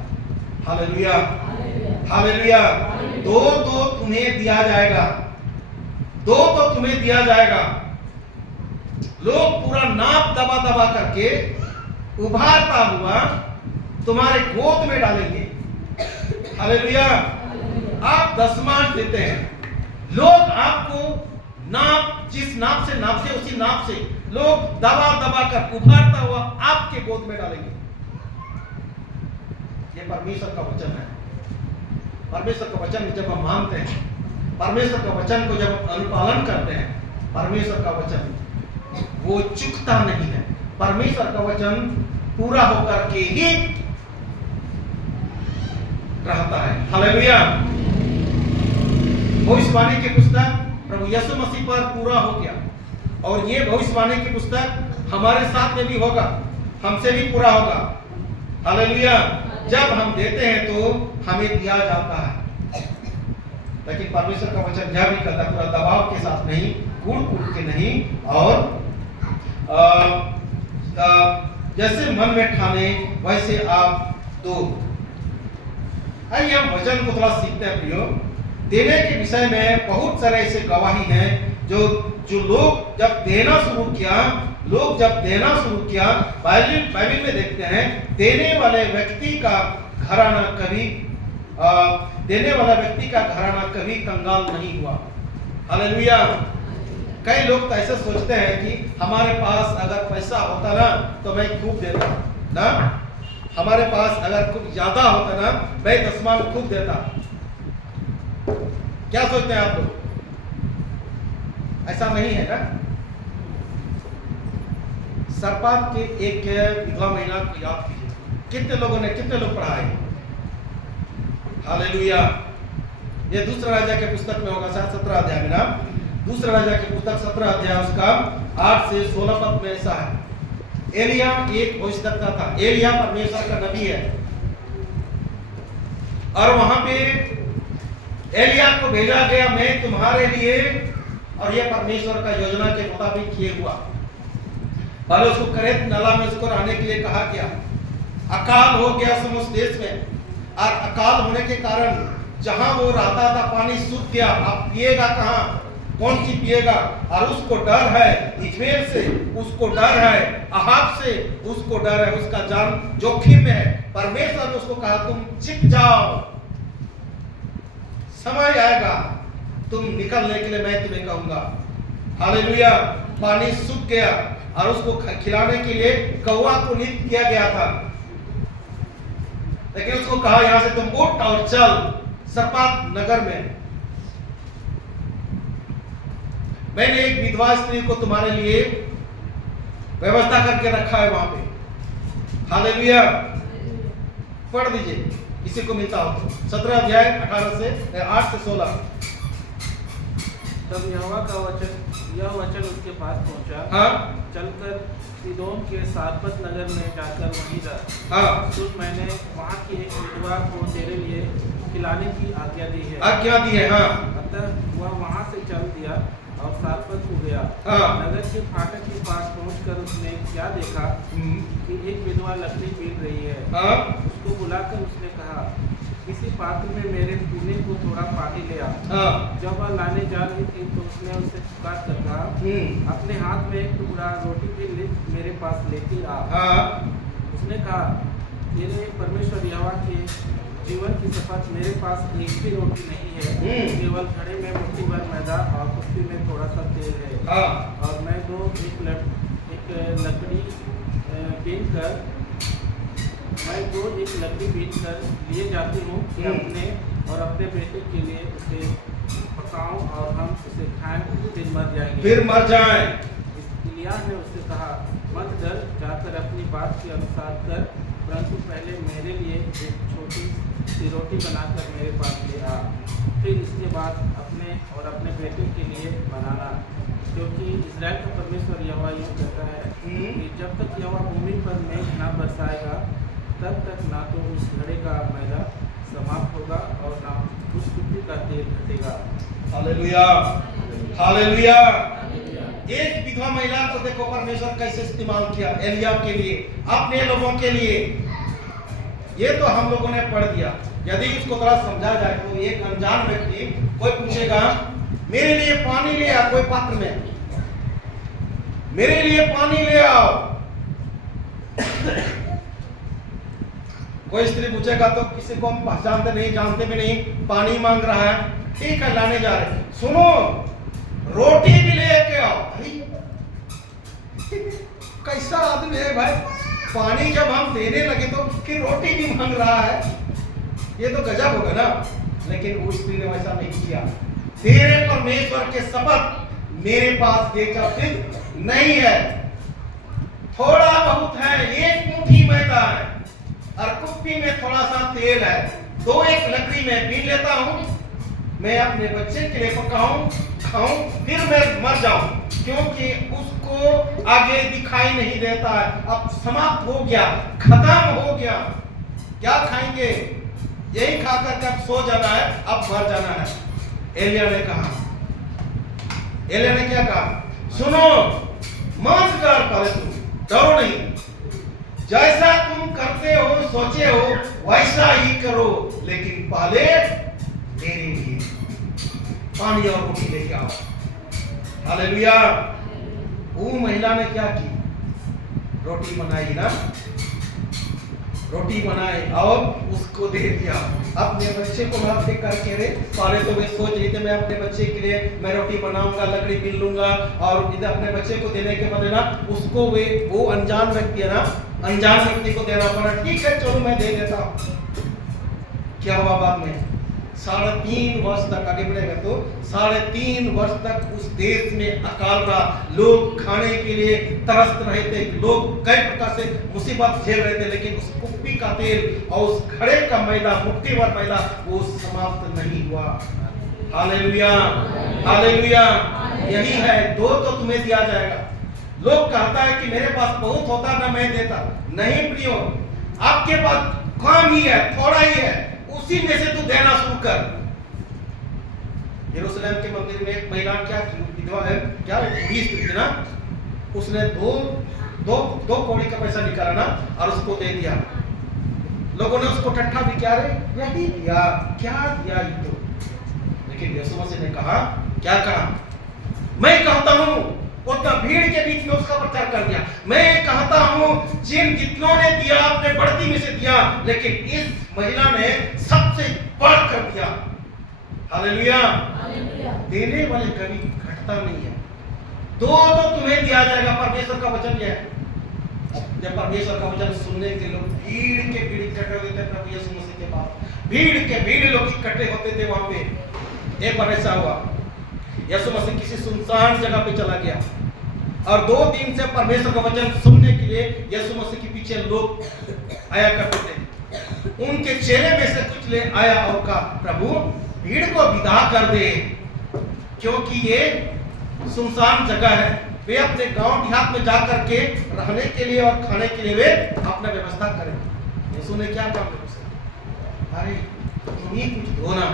Hallelujah, hallelujah. दो तो तुम्हें दिया जाएगा, दो तो तुम्हें दिया जाएगा। लोग पूरा नाप दबा दबा करके उभारता हुआ तुम्हारे गोद में डालेंगे। हालेलुया। आप दशमांश देते हैं, लोग आपको नाप, जिस नाप से नापते उसी नाप से लोग दबा दबा कर उभारता हुआ आपके गोद में डालेंगे। ये परमेश्वर का वचन है। परमेश्वर का वचन जब हम मानते हैं, परमेश्वर का वचन को जब अनुपालन करते हैं, परमेश्वर का वचन वो चूकता नहीं है। परमेश्वर का वचन पूरा होकर के ही रहता है। हालेलुया। भविष्यवाणी की पुस्तक प्रभु यीशु मसीह पर पूरा हो गया, और ये भविष्यवाणी की पुस्तक हमारे साथ में भी होगा, हमसे भी पूरा होगा। हालेलुया। जब हम देते हैं तो हमें दिया जाता है, लेकिन परमेश्वर का वचन यह भी कहता है पूरा दबाव के साथ नहीं, कूट के नहीं, और जैसे मन में ठाने वैसे आप दो। आइए हम वचन को थोड़ा सीखते हैं प्रियो। देने के विषय में बहुत सारे ऐसे गवाही हैं जो लोग जब देना शुरू किया, बाइबल में देखते हैं देने वाले व्यक्ति का घराना कभी कंगाल नहीं हुआ। हालेलुया। कई लोग तो ऐसे सोचते हैं कि हमारे पास अगर पैसा होता ना तो मैं खूब देता ना, हमारे पास अगर कुछ ज्यादा होता ना मैं दसवां खूब देता। क्या सोचते हैं आप लोग? ऐसा नहीं है ना। सरपात के एक विधवा महिला को याद कीजिए, कितने लोग पढ़ाए। हालेलुया। ये दूसरा राजा के पुस्तक में होगा, शायद 17 अध्याय में ना। दूसरा राजा की पुस्तक 17 अध्याय उसका 8 से 16 पद में ऐसा है। एलिया एक भविष्यद्वक्ता था। एलिया परमेश्वर का नबी है, और वहां पे एलिया को भेजा गया, मैं तुम्हारे लिए, और यह परमेश्वर का योजना के मुताबिक किए हुआ। पहले उसको करेत नाला में उसको रहने के लिए कहा गया। अकाल हो गया समस्त देश में, और अकाल होने के कारण जहां वो रहता था पानी सूख गया। आप पिएगा कहां? कौन सी पिएगा? और उसको डर है इजमेल से, उसको डर है अहाब से, उसको डर है, उसका जान जोखिम में है। परमेश्वर ने उसको कहा तुम छिप जाओ, समय आएगा तुम निकलने के लिए मैं तुम्हें कहूंगा। हालेलुया। पानी सूख गया, और उसको खिलाने के लिए कौवा को नियुक्त किया गया था, लेकिन उसको कहा यहां से तुम उठ और चल सरपात नगर में। मैंने एक विधवा स्त्री को तुम्हारे लिए व्यवस्था करके रखा है वहां पे। हालेलुया। पढ़ दीजिए किसी को मिलता हो तो 17 अध्याय 8 से 16। तब यह वचन उसके पास पहुंचा। हाँ। चलकर सीदोन के सारपत नगर में जाकर वहीं रह। हाँ। तो मैंने वहाँ की एक विधवा को तेरे लिए खिलाने की आज्ञा दी है। हाँ। अतः वह वहाँ से चल दिया और सारपत को गया। हाँ। नगर के फाटक के पास पहुंचकर उसने क्या देखा कि एक विधवा लकड़ी पीट रही है। हाँ। उसको बुलाकर उसने कहा किसी पात्र में मेरे पीने को थोड़ा पानी ले आ। हाँ। जब वह लाने जा रही थी तो उसने उससे पुकार कर कहा अपने हाथ में एक टुकड़ा रोटी भी मेरे पास लेती आ। हाँ। उसने कहा तेरे परमेश्वर यहोवा के जीवन की शपथ मेरे पास एक भी रोटी नहीं है, केवल घड़े में मुट्ठी भर मैदा और कुप्पी में थोड़ा सा तेल है। हाँ। और मैं एक लकड़ी बीन कर लिए जाती हूँ कि अपने और अपने बेटे के लिए उसे पकाऊं और हम उसे खाएं, फिर मर जाएं। इलिय्याह ने उससे कहा मत डर, जाकर अपनी बात के अनुसार कर, परंतु पहले मेरे लिए एक छोटी सी रोटी बनाकर मेरे पास ले आ, फिर इसके बाद अपने और अपने बेटे के लिए बनाना, क्योंकि इस्राएल का परमेश्वर यहोवा यूँ कहता है कि जब तक यहोवा भूमि पर मेघ ना बरसाएगा तब तक ना तो उस घड़े का मैदा समाप्त होगा और ना उस कुप्पी का तेल घटेगा। हालेलुया। हालेलुया। एक विधवा महिला को देखो परमेश्वर कैसे इस्तेमाल किया एलिया के लिए, अपने लोगों के लिए। ये तो हम लोगों ने पढ़ दिया। यदि इसको थोड़ा समझा जाए तो एक अनजान व्यक्ति कोई पूछेगा मेरे लिए पानी ले आ, कोई पात्र में मेरे लिए पानी ले आओ। कोई स्त्री पूछेगा तो किसी को हम पहचानते नहीं, जानते भी नहीं, पानी मांग रहा है, ठीक है लाने जा रहे, सुनो रोटी भी लेके आओ। कैसा आदमी है भाई, पानी जब हम देने लगे तो फिर रोटी भी मांग रहा है, ये तो गजब होगा ना। लेकिन वो स्त्री ने वैसा नहीं किया। तेरे परमेश्वर के शपथ मेरे पास बेचा फिर नहीं है, थोड़ा बहुत है, एक मुट्ठी मैदा है और कुप्पी में थोड़ा सा तेल है, दो एक लकड़ी में पी लेता हूँ, मैं अपने बच्चे के लिए पकाऊं खाऊं फिर मैं मर जाऊं, क्योंकि उसको आगे दिखाई नहीं देता है। अब समाप्त हो गया, खत्म हो गया, क्या खाएंगे, यही खाकर के अब सो जाना है, अब मर जाना है। एलिया ने कहा, एलिया ने क्या कहा, सुनो मत डर, पहले तुम डरो नहीं, जैसा तुम करते हो सोचे हो वैसा ही करो, लेकिन पहले मेरे लिए पानी और रोटी लेके आओ। हालेलुया। वो महिला ने क्या की, रोटी बनाई ना, रोटी बनाए और उसको दे दिया। अपने बच्चे को ना देख करके रे, पहले तो वे सोच रही थे मैं अपने बच्चे के लिए मैं रोटी बनाऊंगा, लकड़ी बीन लूंगा और इधर अपने बच्चे को देने के बदले ना उसको वो अनजान व्यक्ति है ना, अनजान व्यक्ति को देना पड़ा। ठीक है चलो मैं दे देता हूं। क्या हुआ बाद में, 3.5 वर्ष तक आगे बढ़ेगा तो 3.5 वर्ष तक उस देश में अकाल रहा, लोग खाने के लिए तरस रहे थे, लोग कई प्रकार से मुसीबत झेल रहे थे, लेकिन उस कुप्पी का तेल और उस घड़े का मैदा, मुट्ठी भर मैदा वो समाप्त नहीं हुआ। Hallelujah, hallelujah. यही है, दो तो तुम्हें दिया जाएगा। लोग कहता है कि मेरे पास बहुत होता ना मैं देता, नहीं प्रियो, आपके पास कम ही है, थोड़ा ही है, उसी में से तू देना शुरू कर। यरूशलेम के मंदिर में एक महिला क्या विधवा है, क्या बूढ़ी स्त्री थी ना, उसने दो कौड़ी का पैसा निकाला ना और उसको दे दिया। लोगों ने उसको ठट्ठा भी क्या रे, यही दिया, क्या दिया ये तो। लेकिन यीशु मसीह ने कहा, क्या कहा, मैं कहता हूं उतना भीड़ के बीच में उसका प्रचार कर दिया। मैं कहता हूं जिन जितनों ने दिया अपने बढ़ती में से दिया, लेकिन इस महिला ने सबसे बढ़ कर दिया। हालेलुया। देने वाले कभी घटता नहीं है। दो तो तुम्हें दिया जाएगा, परमेश्वर का वचन यह है। जब परमेश्वर का वचन सुनने के लोग भीड़ के भीड़ इकट्ठे होते थे प्रभु यीशु मसीह के पास, भीड़ के भीड़ लोग इकट्ठे होते थे वहां पे। एक बार ऐसा हुआ, यीशु मसीह किसी सुनसान जगह पे चला गया और 2 दिन से परमेश्वर का वचन सुनने के लिए यीशु मसीह के पीछे लोग आया करते थे। उनके चेले में से कुछ ले आया और कहा, प्रभु भीड़ को विदा कर दे, क्योंकि ये सुनसान जगह है, वे अपने गांव देहात में जाकर के रहने के लिए और खाने के लिए वे अपना व्यवस्था करें। यीशु ने क्या कहा, अरे तुम ही कुछ दो ना।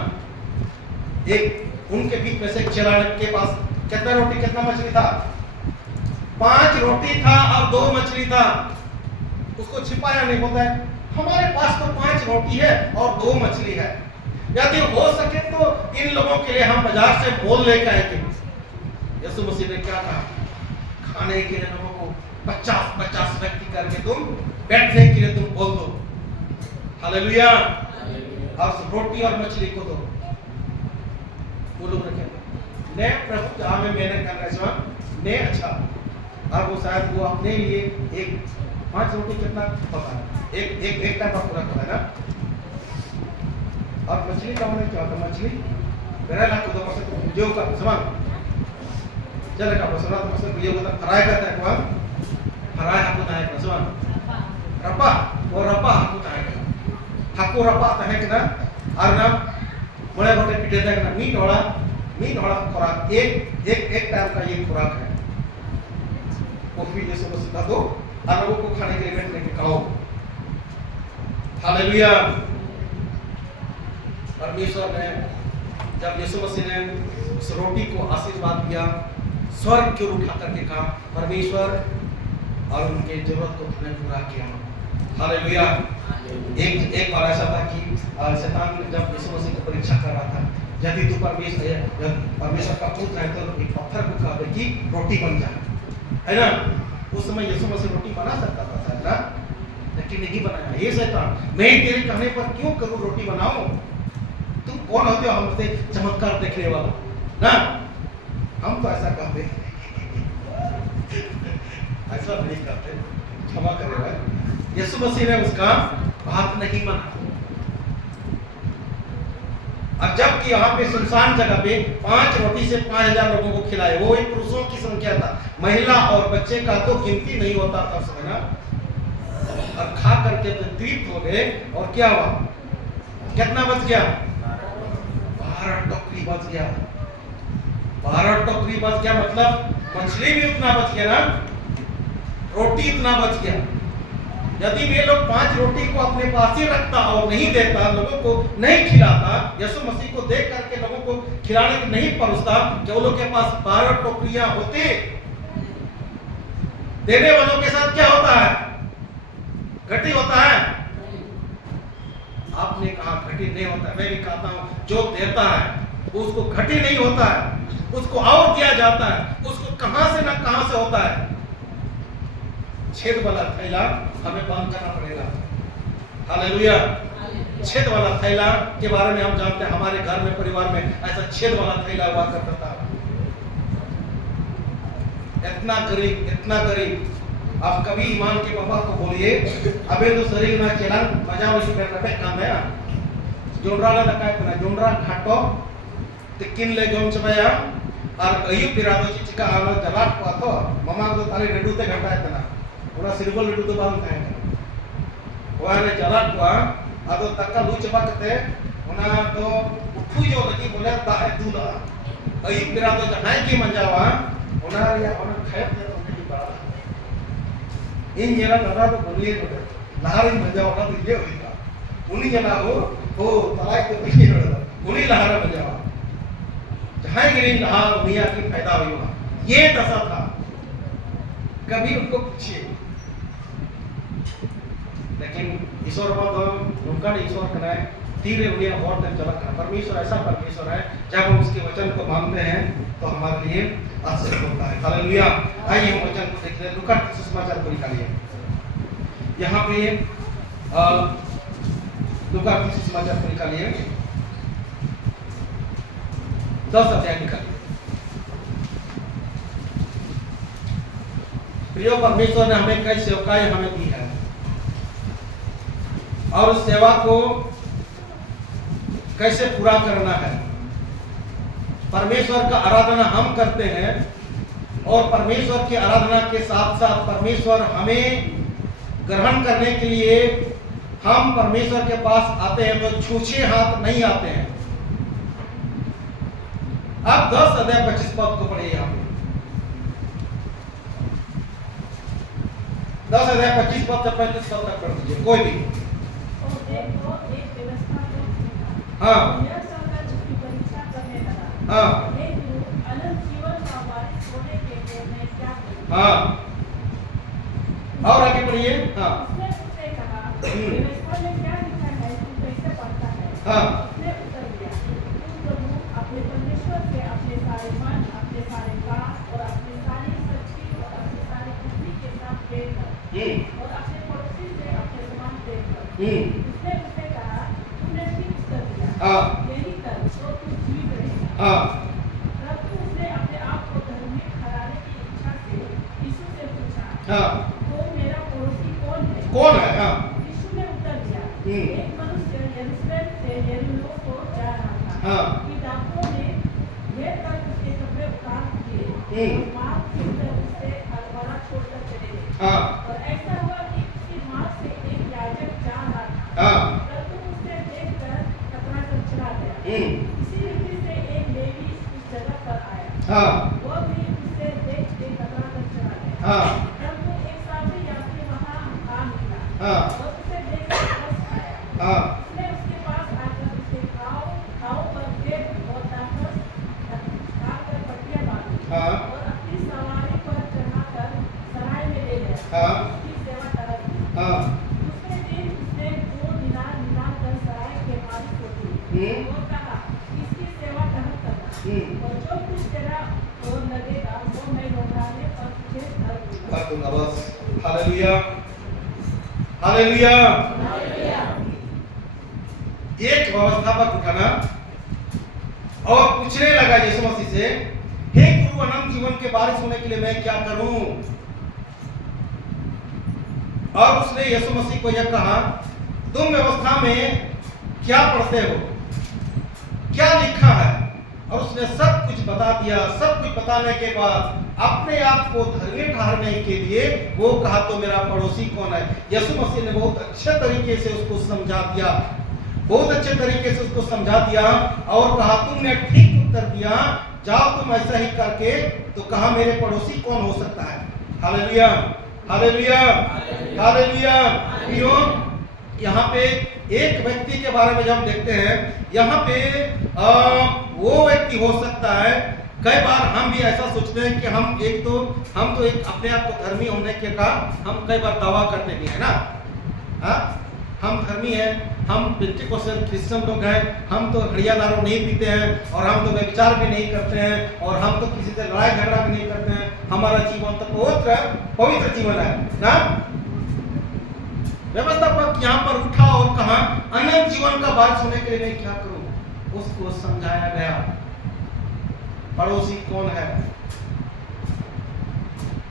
एक उनके बीच में से एक चेला के पास कितना रोटी कितना मछली था, 5 रोटी था और 2 मछली था। उसको छिपाया नहीं, होता है हमारे पास तो 5 रोटी है और 2 मछली है, यदि हो सके तो इन लोगों के लिए हम बाजार से मोल लेकर आएंगे। यीशु मसीह ने क्या कहा, खाने के लिए लोगों को 50-50 व्यक्ति करके तुम बैठने के लिए तुम बोल दो। हालेलुया। और रोटी और मछली को दो, वो लोग रखेंगे ने प्रभु जहाँ में मैंने करना ने अच्छा। अब वो शायद वो अपने लिए एक 5 रोटी कितना पता है, एक टाइम पूरा कर है ना। और मछली का मैंने क्या होता, मछली मेरा लाख को 2% तो जो का समान चलेगा पसंद तो पसंद ये होता फ्राई करता है, कौन फ्राई हाकू ना है समान रपा, वो रपा हाकू ना है, हाकू रपा है कि ना। और ना बड़े बड़े पिटे तक ना मीट वाला खुराक, एक टाइम का ये खुराक है। वो फिर जैसे वो सीधा दो और लोगों को खाने के लिए बैठने के खाओ। हालेलुया। परमेश्वर ने जब यीशु मसीह ने उस रोटी को आशीर्वाद दिया, स्वर्ग की ओर उठा करके कहा, परमेश्वर और उनके जरूरत को तुमने पूरा किया। हालेलुया। एक बार ऐसा था कि शैतान जब यीशु मसीह को परीक्षा कर रहा था, यदि तू परमेश्वर का पुत्र है तो एक पत्थर को कहा कि रोटी बन जाए, है ना। उस समय यीशु मसीह रोटी बना सकता था ना, लेकिन नहीं बनाया। ये शैतान, मैं तेरे कहने पर क्यों करूं रोटी बनाऊं, तुम कौन होते हो हमसे चमत्कार देखने वाला ना। हम तो ऐसा कहते ऐसा नहीं कहते, क्षमा करेगा। यीशु मसीह ने उसका बात नहीं माना। और जबकि यहाँ पे सुनसान जगह पे 5 रोटी से 5000 लोगों को खिलाए, वो एक पुरुषों की संख्या था, महिला और बच्चे का तो गिनती नहीं होता था उस समय ना। और खा करके तो तृप्त हो गए, और क्या हुआ, कितना बच गया, 12 टोकरी बच गया। 12 टोकरी बच गया मतलब मछली भी उतना बच गया ना, रोटी इतना बच गया। यदि वे लोग 5 रोटी को अपने पास ही रखता और नहीं देता, लोगों को नहीं खिलाता, यीशु मसीह को देख करके लोगों को खिलाने को नहीं परोसता, कि वो लोग के पास 12 टोकरियां होती, देने वालों के साथ क्या होता है, घटी होता है। आपने कहा घटी नहीं होता, मैं भी कहता हूं जो देता है उसको घटी नहीं होता है, उसको और दिया जाता है, उसको कहां से ना कहां से होता है। छेद वाला थैला हमें बंद करना पड़ेगा। हालेलुया। छेद वाला थैला के बारे में हम जानते हैं, हमारे घर में परिवार में ऐसा छेद वाला थैला हुआ करता था। इतना गरीब आप कभी ईमान के पापा को बोलिए अबे तो शरीर में चला मजा उसी पे रपे काम है जोंडरा ला काय तना जोंडरा घाटो तिकिन ले जोन चबया और अयु बिरादो चिका आलो जलाट पातो ममा तो ताले रेडू ते घटा है तना पूरा सिरबल रेडू तो बांग खाए ओरे जलाट को आदो तक्का लू चबा कते ओना तो उठू जो लगी बोले ता है दूला अयु बिरादो जहां की मंजावा ओना या ओना खाए तो नहीं बड़ा इन जरा दादा तो बोलिए तो लहार मंजावा ना तो ये होगा उन्हीं जना हो तलाक तो नहीं होगा उन्हीं लहार मंजावा जहां गिरी लहा दुनिया की पैदा हुई होगा ये दशा था। कभी उनको पूछिए, लेकिन ईश्वर बात उनका नहीं ईश्वर कराए धीरे दुनिया बहुत दिन चला कर परमेश्वर ऐसा परमेश्वर है जब हम उसके वचन को मानते हैं तो हमारे लिए आश्चर्य होता है। हालेलुया। आइए हम वचन को देखते हैं। लूका सुसमाचार को निकालिए यहाँ पे लूका सुसमाचार को निकालिए 10 अध्याय निकालिए। प्रिय परमेश्वर ने हमें कई सेवकाएं हमें दी है और उस सेवा को कैसे पूरा करना है। परमेश्वर का आराधना हम करते हैं और परमेश्वर की आराधना के साथ साथ परमेश्वर हमें ग्रहण करने के लिए हम परमेश्वर के पास आते हैं तो छूछे हाथ नहीं आते हैं। आप 10 अध्याय 25 पद को पढ़िए। यहाँ पे 10 अध्याय 25 पद से 35 पद तक पढ़ दीजिए कोई भी। हाँ हाँ हाँ और आगे पढ़िए। हाँ हाँ अपने परमेश्वर से अपने सारे मन, अपने सारे प्राण और अपने सारी शक्ति और अपने सारी बुद्धि के साथ प्रेम कर और अपने पड़ोसी से अपने समान प्रेम कर। उसने उसे कहा तुमने ठीक कर दिया, यही कर तो तू जीवित रहेगा। परंतु उसने अपने आप को धर्मी ठहराने की इच्छा से यीशु से पूछा तो मेरा पड़ोसी कौन है? कौन है? यीशु ने उत्तर दिया एक मनुष्य यरूशलेम से यरीहो को जा रहा था कि डाकुओं ने घेर कर उसके कपड़े उतार दिए और मार पीटकर उससे अलवरा छोड़कर चले गए। और ऐसा हुआ कि उसकी मां से एक याजक जा रहा था परंतु उसे देखकर कतरा कर चला गया। इसी रीति से एक लेवी उस जगह पर आया, वो भी उसे देख के कतरा कर चला गया। परंतु एक साथी यात्री वहां आ निकला और उसे देख कर हंस आया। उसने उसके पास आकर उसके घाव पर पेट और दांतों डालकर पट्टियां बांधी और अपनी सवारी पर चढ़ाकर सराय में ले गया। उसकी सेवा कर दी। दूसरे दिन उसने 2 दिनार निकाल कर सराय के मालिक को दी और कहा इसकी सेवा करना और जो कुछ तेरा और लगेगा वो मैं लौटाने पर तुझे कर दूंगा। बस हालेलुया हालेलुया। एक व्यवस्थापक उठाना और पूछने लगा यीशु मसीह से हे गुरु अनंत जीवन के बारिश होने के लिए मैं क्या करूं? और उसने यीशु मसीह को यह कहा, तुम व्यवस्था में क्या पढ़ते हो, क्या लिखा है? और उसने सब कुछ बता दिया। सब कुछ बताने के बाद अपने आप को धर्मी ठहराने के लिए वो कहा, तो मेरा पड़ोसी कौन है? यीशु मसीह ने बहुत अच्छे तरीके से उसको समझा दिया, बहुत अच्छे तरीके से उसको समझा दिया और कहा, तुमने ठीक उत्तर दिया, जाओ तुम ऐसा ही करके। तो कहा, मेरे पड़ोसी कौन हो सकता है? Hallelujah, hallelujah, hallelujah. क्यों? यहाँ पे एक व्यक्ति के बारे में जब हम देखते हैं, यहाँ पे वो व्यक्ति हो सकता है। कई बार हम भी ऐसा सोचते हैं कि हम तो एक अपने आप को धर्मी होने के का हम कई बार दावा करते भी है ना। हम धर्मी हैं, हम पेंटिकोस्टल क्रिश्चियन लोग हैं, हम तो हड़िया दारू नहीं पीते हैं, और हम तो व्यभिचार भी नहीं करते हैं, और हम तो किसी से लड़ाई झगड़ा भी नहीं करते हैं। हमारा जीवन तो पवित्र जीवन है ना। व्यवस्थापक यहाँ पर उठा और कहा, अनंत जीवन का बात सुनने के लिए मैं क्या करूं? उसको समझाया गया पड़ोसी कौन है।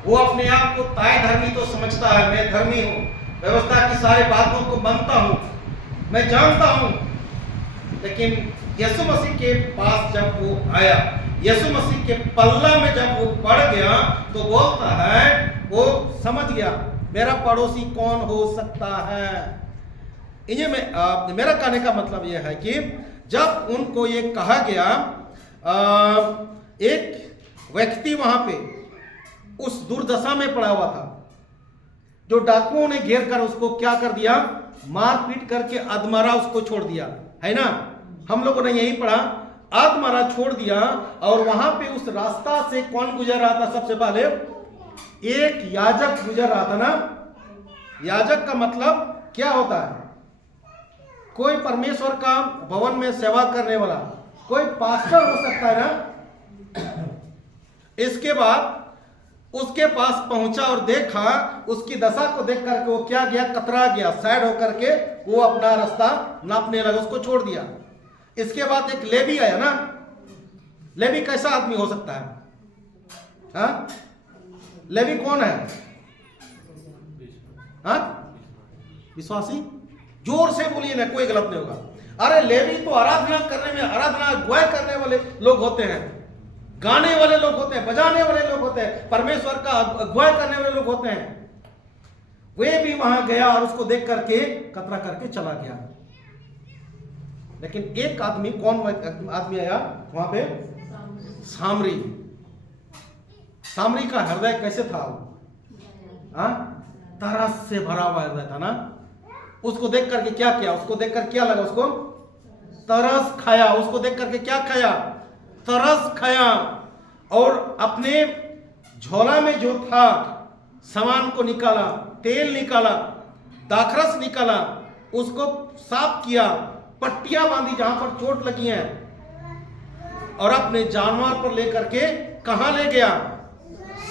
वो अपने आप को ताय धर्मी तो समझता है, मैं धर्मी हूं, व्यवस्था की सारी बातों को मानता हूं, मैं जानता हूं। लेकिन यीशु मसीह के पास जब वो आया, यीशु मसीह के पल्ला में जब वो पड़ गया, तो बोलता है, वो समझ गया मेरा पड़ोसी कौन हो सकता है। इन्हें मेरा कहने का मतलब यह है कि जब उनको ये कहा गया, एक व्यक्ति वहां पे उस दुर्दशा में पड़ा हुआ था, जो डाकुओं ने घेर कर उसको क्या कर दिया, मारपीट करके अधमरा उसको छोड़ दिया, है ना। हम लोगों ने यही पढ़ा, अधमरा छोड़ दिया। और वहां पे उस रास्ता से कौन गुजर रहा था? सबसे पहले एक याजक गुजर रहा था ना। याजक का मतलब क्या होता है? कोई परमेश्वर का भवन में सेवा करने वाला, कोई पास्टर हो सकता है ना। इसके बाद उसके पास पहुंचा और देखा, उसकी दशा को देख करके वो क्या गया, कतरा गया, साइड होकर के वो अपना रास्ता नापने लगा, उसको छोड़ दिया। इसके बाद एक लेवी आया ना। लेवी कैसा आदमी हो सकता है? हाँ, लेवी कौन है? हाँ, विश्वासी। जोर से बोलिए ना, कोई गलत नहीं होगा। अरे लेवी तो आराधना करने में, आराधना अगुवाई करने वाले लोग होते हैं, गाने वाले लोग होते हैं, बजाने वाले लोग होते हैं, परमेश्वर का अगुवाई करने वाले लोग होते हैं। वे भी वहां गया और उसको देख करके कतरा करके चला गया। लेकिन एक आदमी, कौन आदमी आया वहां पे? सामरी। सामरी का हृदय कैसे था? तरस से भरा हुआ हृदय था ना। उसको देख करके क्या किया? उसको देखकर क्या लगा? उसको तरस खाया। उसको देख करके क्या खाया? तरस खाया। और अपने झोला में जो था सामान को निकाला, तेल निकाला, दाखरस निकाला, उसको साफ किया, पट्टियां बांधी जहां पर चोट लगी है, और अपने जानवर पर लेकर के कहां ले गया?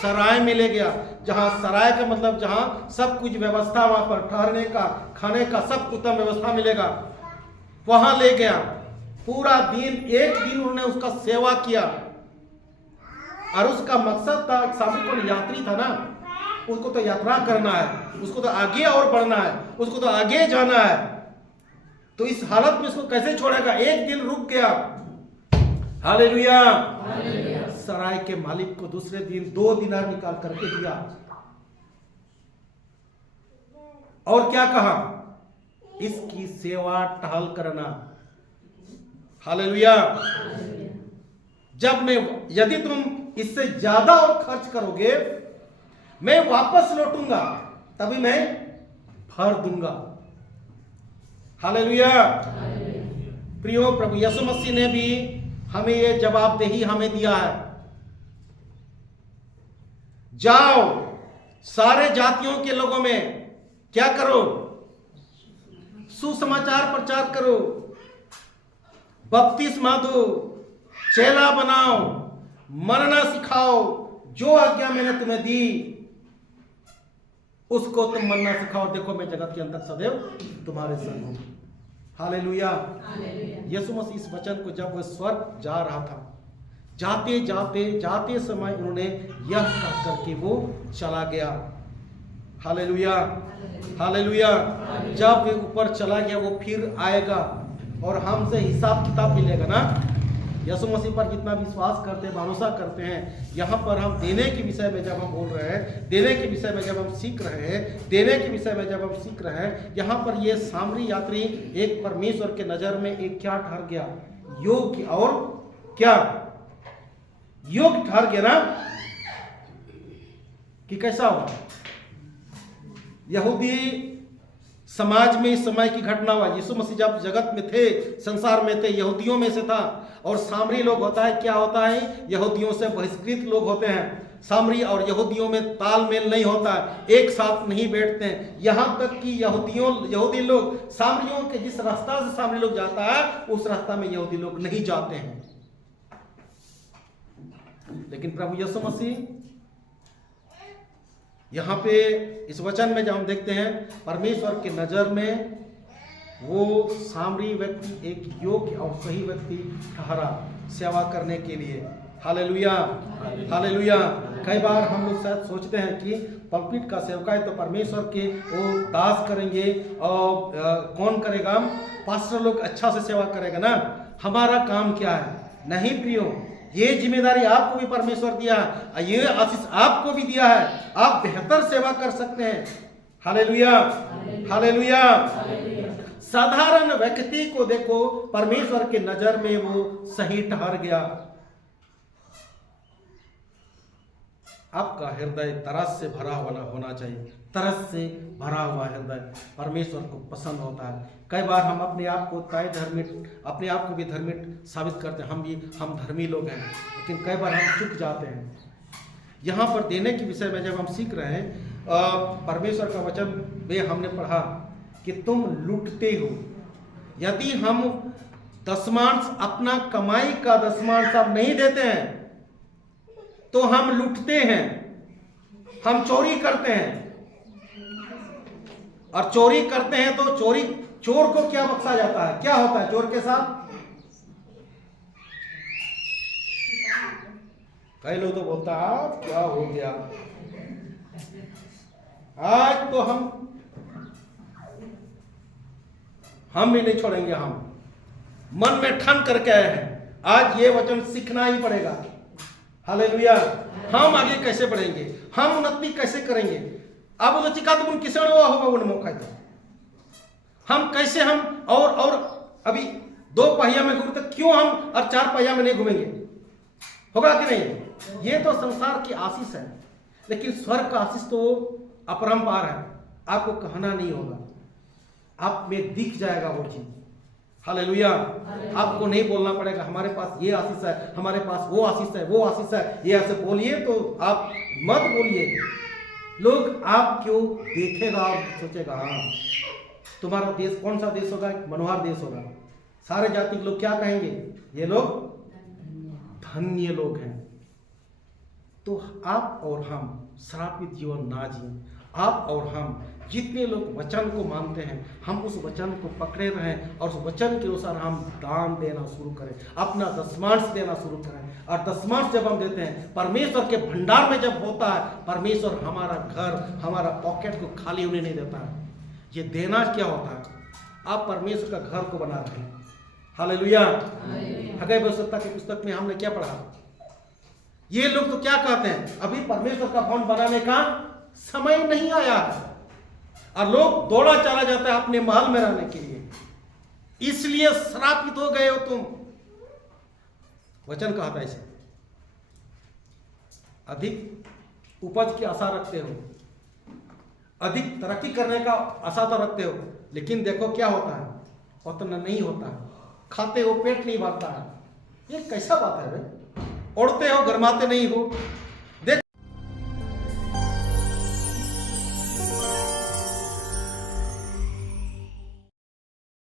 सराय में ले गया। जहां सराय का मतलब जहां सब कुछ व्यवस्था, वहां पर ठहरने का, खाने का सब उत्तम व्यवस्था मिलेगा, वहां ले गया। पूरा दिन, एक दिन उन्होंने उसका सेवा किया। और उसका मकसद था, सामने कौन यात्री था ना, उसको तो यात्रा करना है, उसको तो आगे और बढ़ना है, उसको तो आगे जाना है। तो इस हालत में उसको कैसे छोड़ेगा? एक दिन रुक गया। हालेलुया। सराय के मालिक को दूसरे दिन 2 दिनार निकाल करके दिया, और क्या कहा? इसकी सेवा टहल करना। हालेलुया। जब मैं, यदि तुम इससे ज्यादा और खर्च करोगे, मैं वापस लौटूंगा, तभी मैं भर दूंगा। हालेलुया। प्रियो, प्रभु यीशु मसीह ने भी हमें ये जवाबदेही हमें दिया है। जाओ, सारे जातियों के लोगों में क्या करो? सुसमाचार प्रचार करो, बपतिस्मा दो, चेला बनाओ, मरना सिखाओ, जो आज्ञा मैंने तुम्हें दी उसको तुम मनना सिखाओ। देखो मैं जगत के अंदर सदैव तुम्हारे संग हूं। हालेलुया। यीशु मसीह इस वचन को जब वह स्वर्ग जा रहा था, जाते समय उन्होंने यह कह करके वो चला गया। हालेलुया। हालेलुया। जब वे ऊपर चला गया वो फिर आएगा और हमसे हिसाब किताब मिलेगा ना। यीशु मसीह पर जितना विश्वास करते हैं, भरोसा करते हैं, यहाँ पर हम देने के विषय में जब हम बोल रहे हैं, देने के विषय में जब हम सीख रहे हैं, देने के विषय में जब हम सीख रहे हैं, यहाँ पर ये सामरी यात्री एक परमेश्वर के नजर में एक क्या ठहर गया, योग्य और क्या योग्य ठहर गया ना। कि कैसा हुआ, यहूदी समाज में इस समय की घटना हुआ। यीशु मसीह जब जगत में थे, संसार में थे, यहूदियों में से था। और सामरी लोग होता है, क्या होता है, यहूदियों से बहिष्कृत लोग होते हैं। सामरी और यहूदियों में तालमेल नहीं होता, एक साथ नहीं बैठते हैं। यहाँ तक कि यहूदी लोग सामरियों के जिस रास्ता से सामरी लोग जाता है, उस रास्ता में यहूदी लोग नहीं जाते हैं। लेकिन प्रभु यीशु मसीह यहाँ पे इस वचन में जब हम देखते हैं, परमेश्वर के नजर में वो सामरी व्यक्ति एक योग्य और सही व्यक्ति ठहरा सेवा करने के लिए। Hallelujah, hallelujah. कई बार हम लोग शायद सोचते हैं कि पलपिट का सेवका है तो परमेश्वर के वो दास करेंगे और कौन करेगा, पास्टर लोग अच्छा से सेवा करेगा ना, हमारा काम क्या है। नहीं प्रियो, ये जिम्मेदारी आपको भी परमेश्वर दिया है, ये आशीष आपको भी दिया है, आप बेहतर सेवा कर सकते हैं। Hallelujah, hallelujah. साधारण व्यक्ति को देखो, परमेश्वर के नजर में वो सही ठहर गया। आपका हृदय तरस से भरा होना चाहिए। तरस से भरा हुआ हृदय परमेश्वर को पसंद होता है। कई बार हम अपने आप को अपने आप को भी धार्मिक साबित करते हैं, हम धर्मी लोग हैं, लेकिन कई बार हम चूक जाते हैं। यहाँ पर देने के विषय में जब हम सीख रहे हैं, परमेश्वर का वचन में हमने पढ़ा कि तुम लूटते हो। यदि हम दशमांश, अपना कमाई का दशमांश आप नहीं देते हैं तो हम लूटते हैं, हम चोरी करते हैं। और चोरी करते हैं तो चोर को क्या बख्शा जाता है, क्या होता है चोर के साथ? कई लोग तो बोलता है क्या हो गया, आज तो हम भी नहीं छोड़ेंगे। हम मन में ठान करके आए हैं, आज ये वचन सीखना ही पड़ेगा। हालेलुया। हम आगे कैसे बढ़ेंगे, हम उन्नति कैसे करेंगे। अब तो चिका तो किसे होगा उन मौका दो, हम कैसे हम और अभी 2 पहिया में घूमते, क्यों हम और 4 पहिया में नहीं घूमेंगे? होगा कि नहीं? ये तो संसार की आशीष है, लेकिन स्वर्ग का आशीष तो अपरंपार है, आपको कहना नहीं होगा, आप में दिख जाएगा वो चीज। हालेलुया। आपको नहीं बोलना पड़ेगा हमारे पास ये आशीष है, हमारे पास वो आशीष है, वो आशीष है, ये ऐसे बोलिए तो आप मत बोलिए। लोग आप क्यों देखेगा और सोचेगा हाँ तुम्हारा देश कौन सा देश होगा, मनोहर देश होगा। सारे जाति के लोग क्या कहेंगे, ये लोग धन्य लोग हैं। तो आप और हम श्रापित जीवन ना जिए। आप और हम जितने लोग वचन को मानते हैं, हम उस वचन को पकड़े रहें और उस वचन के अनुसार हम दान देना शुरू करें, अपना दशमांश देना शुरू करें। और दशमांश जब हम देते हैं, परमेश्वर के भंडार में जब होता है, परमेश्वर हमारा घर, हमारा पॉकेट को खाली होने नहीं देता है। ये देना क्या होता है, आप परमेश्वर का घर को बना रहे हैं। हालेलुया। हगै भविष्यवक्ता की पुस्तक में हमने क्या पढ़ा, ये लोग तो क्या कहते हैं, अभी परमेश्वर का भवन बनाने का समय नहीं आया है, और लोग दौड़ा चला जाता है अपने महल में रहने के लिए, इसलिए श्रापित हो गए हो तुम। वचन कहता है इसे, अधिक उपज की आशा रखते हो, अधिक तरक्की करने का आशा तो रखते हो, लेकिन देखो क्या होता है, उतना नहीं होता है। खाते हो पेट नहीं भरता है। ये कैसा बात है भाई, उड़ते हो गरमाते नहीं हो,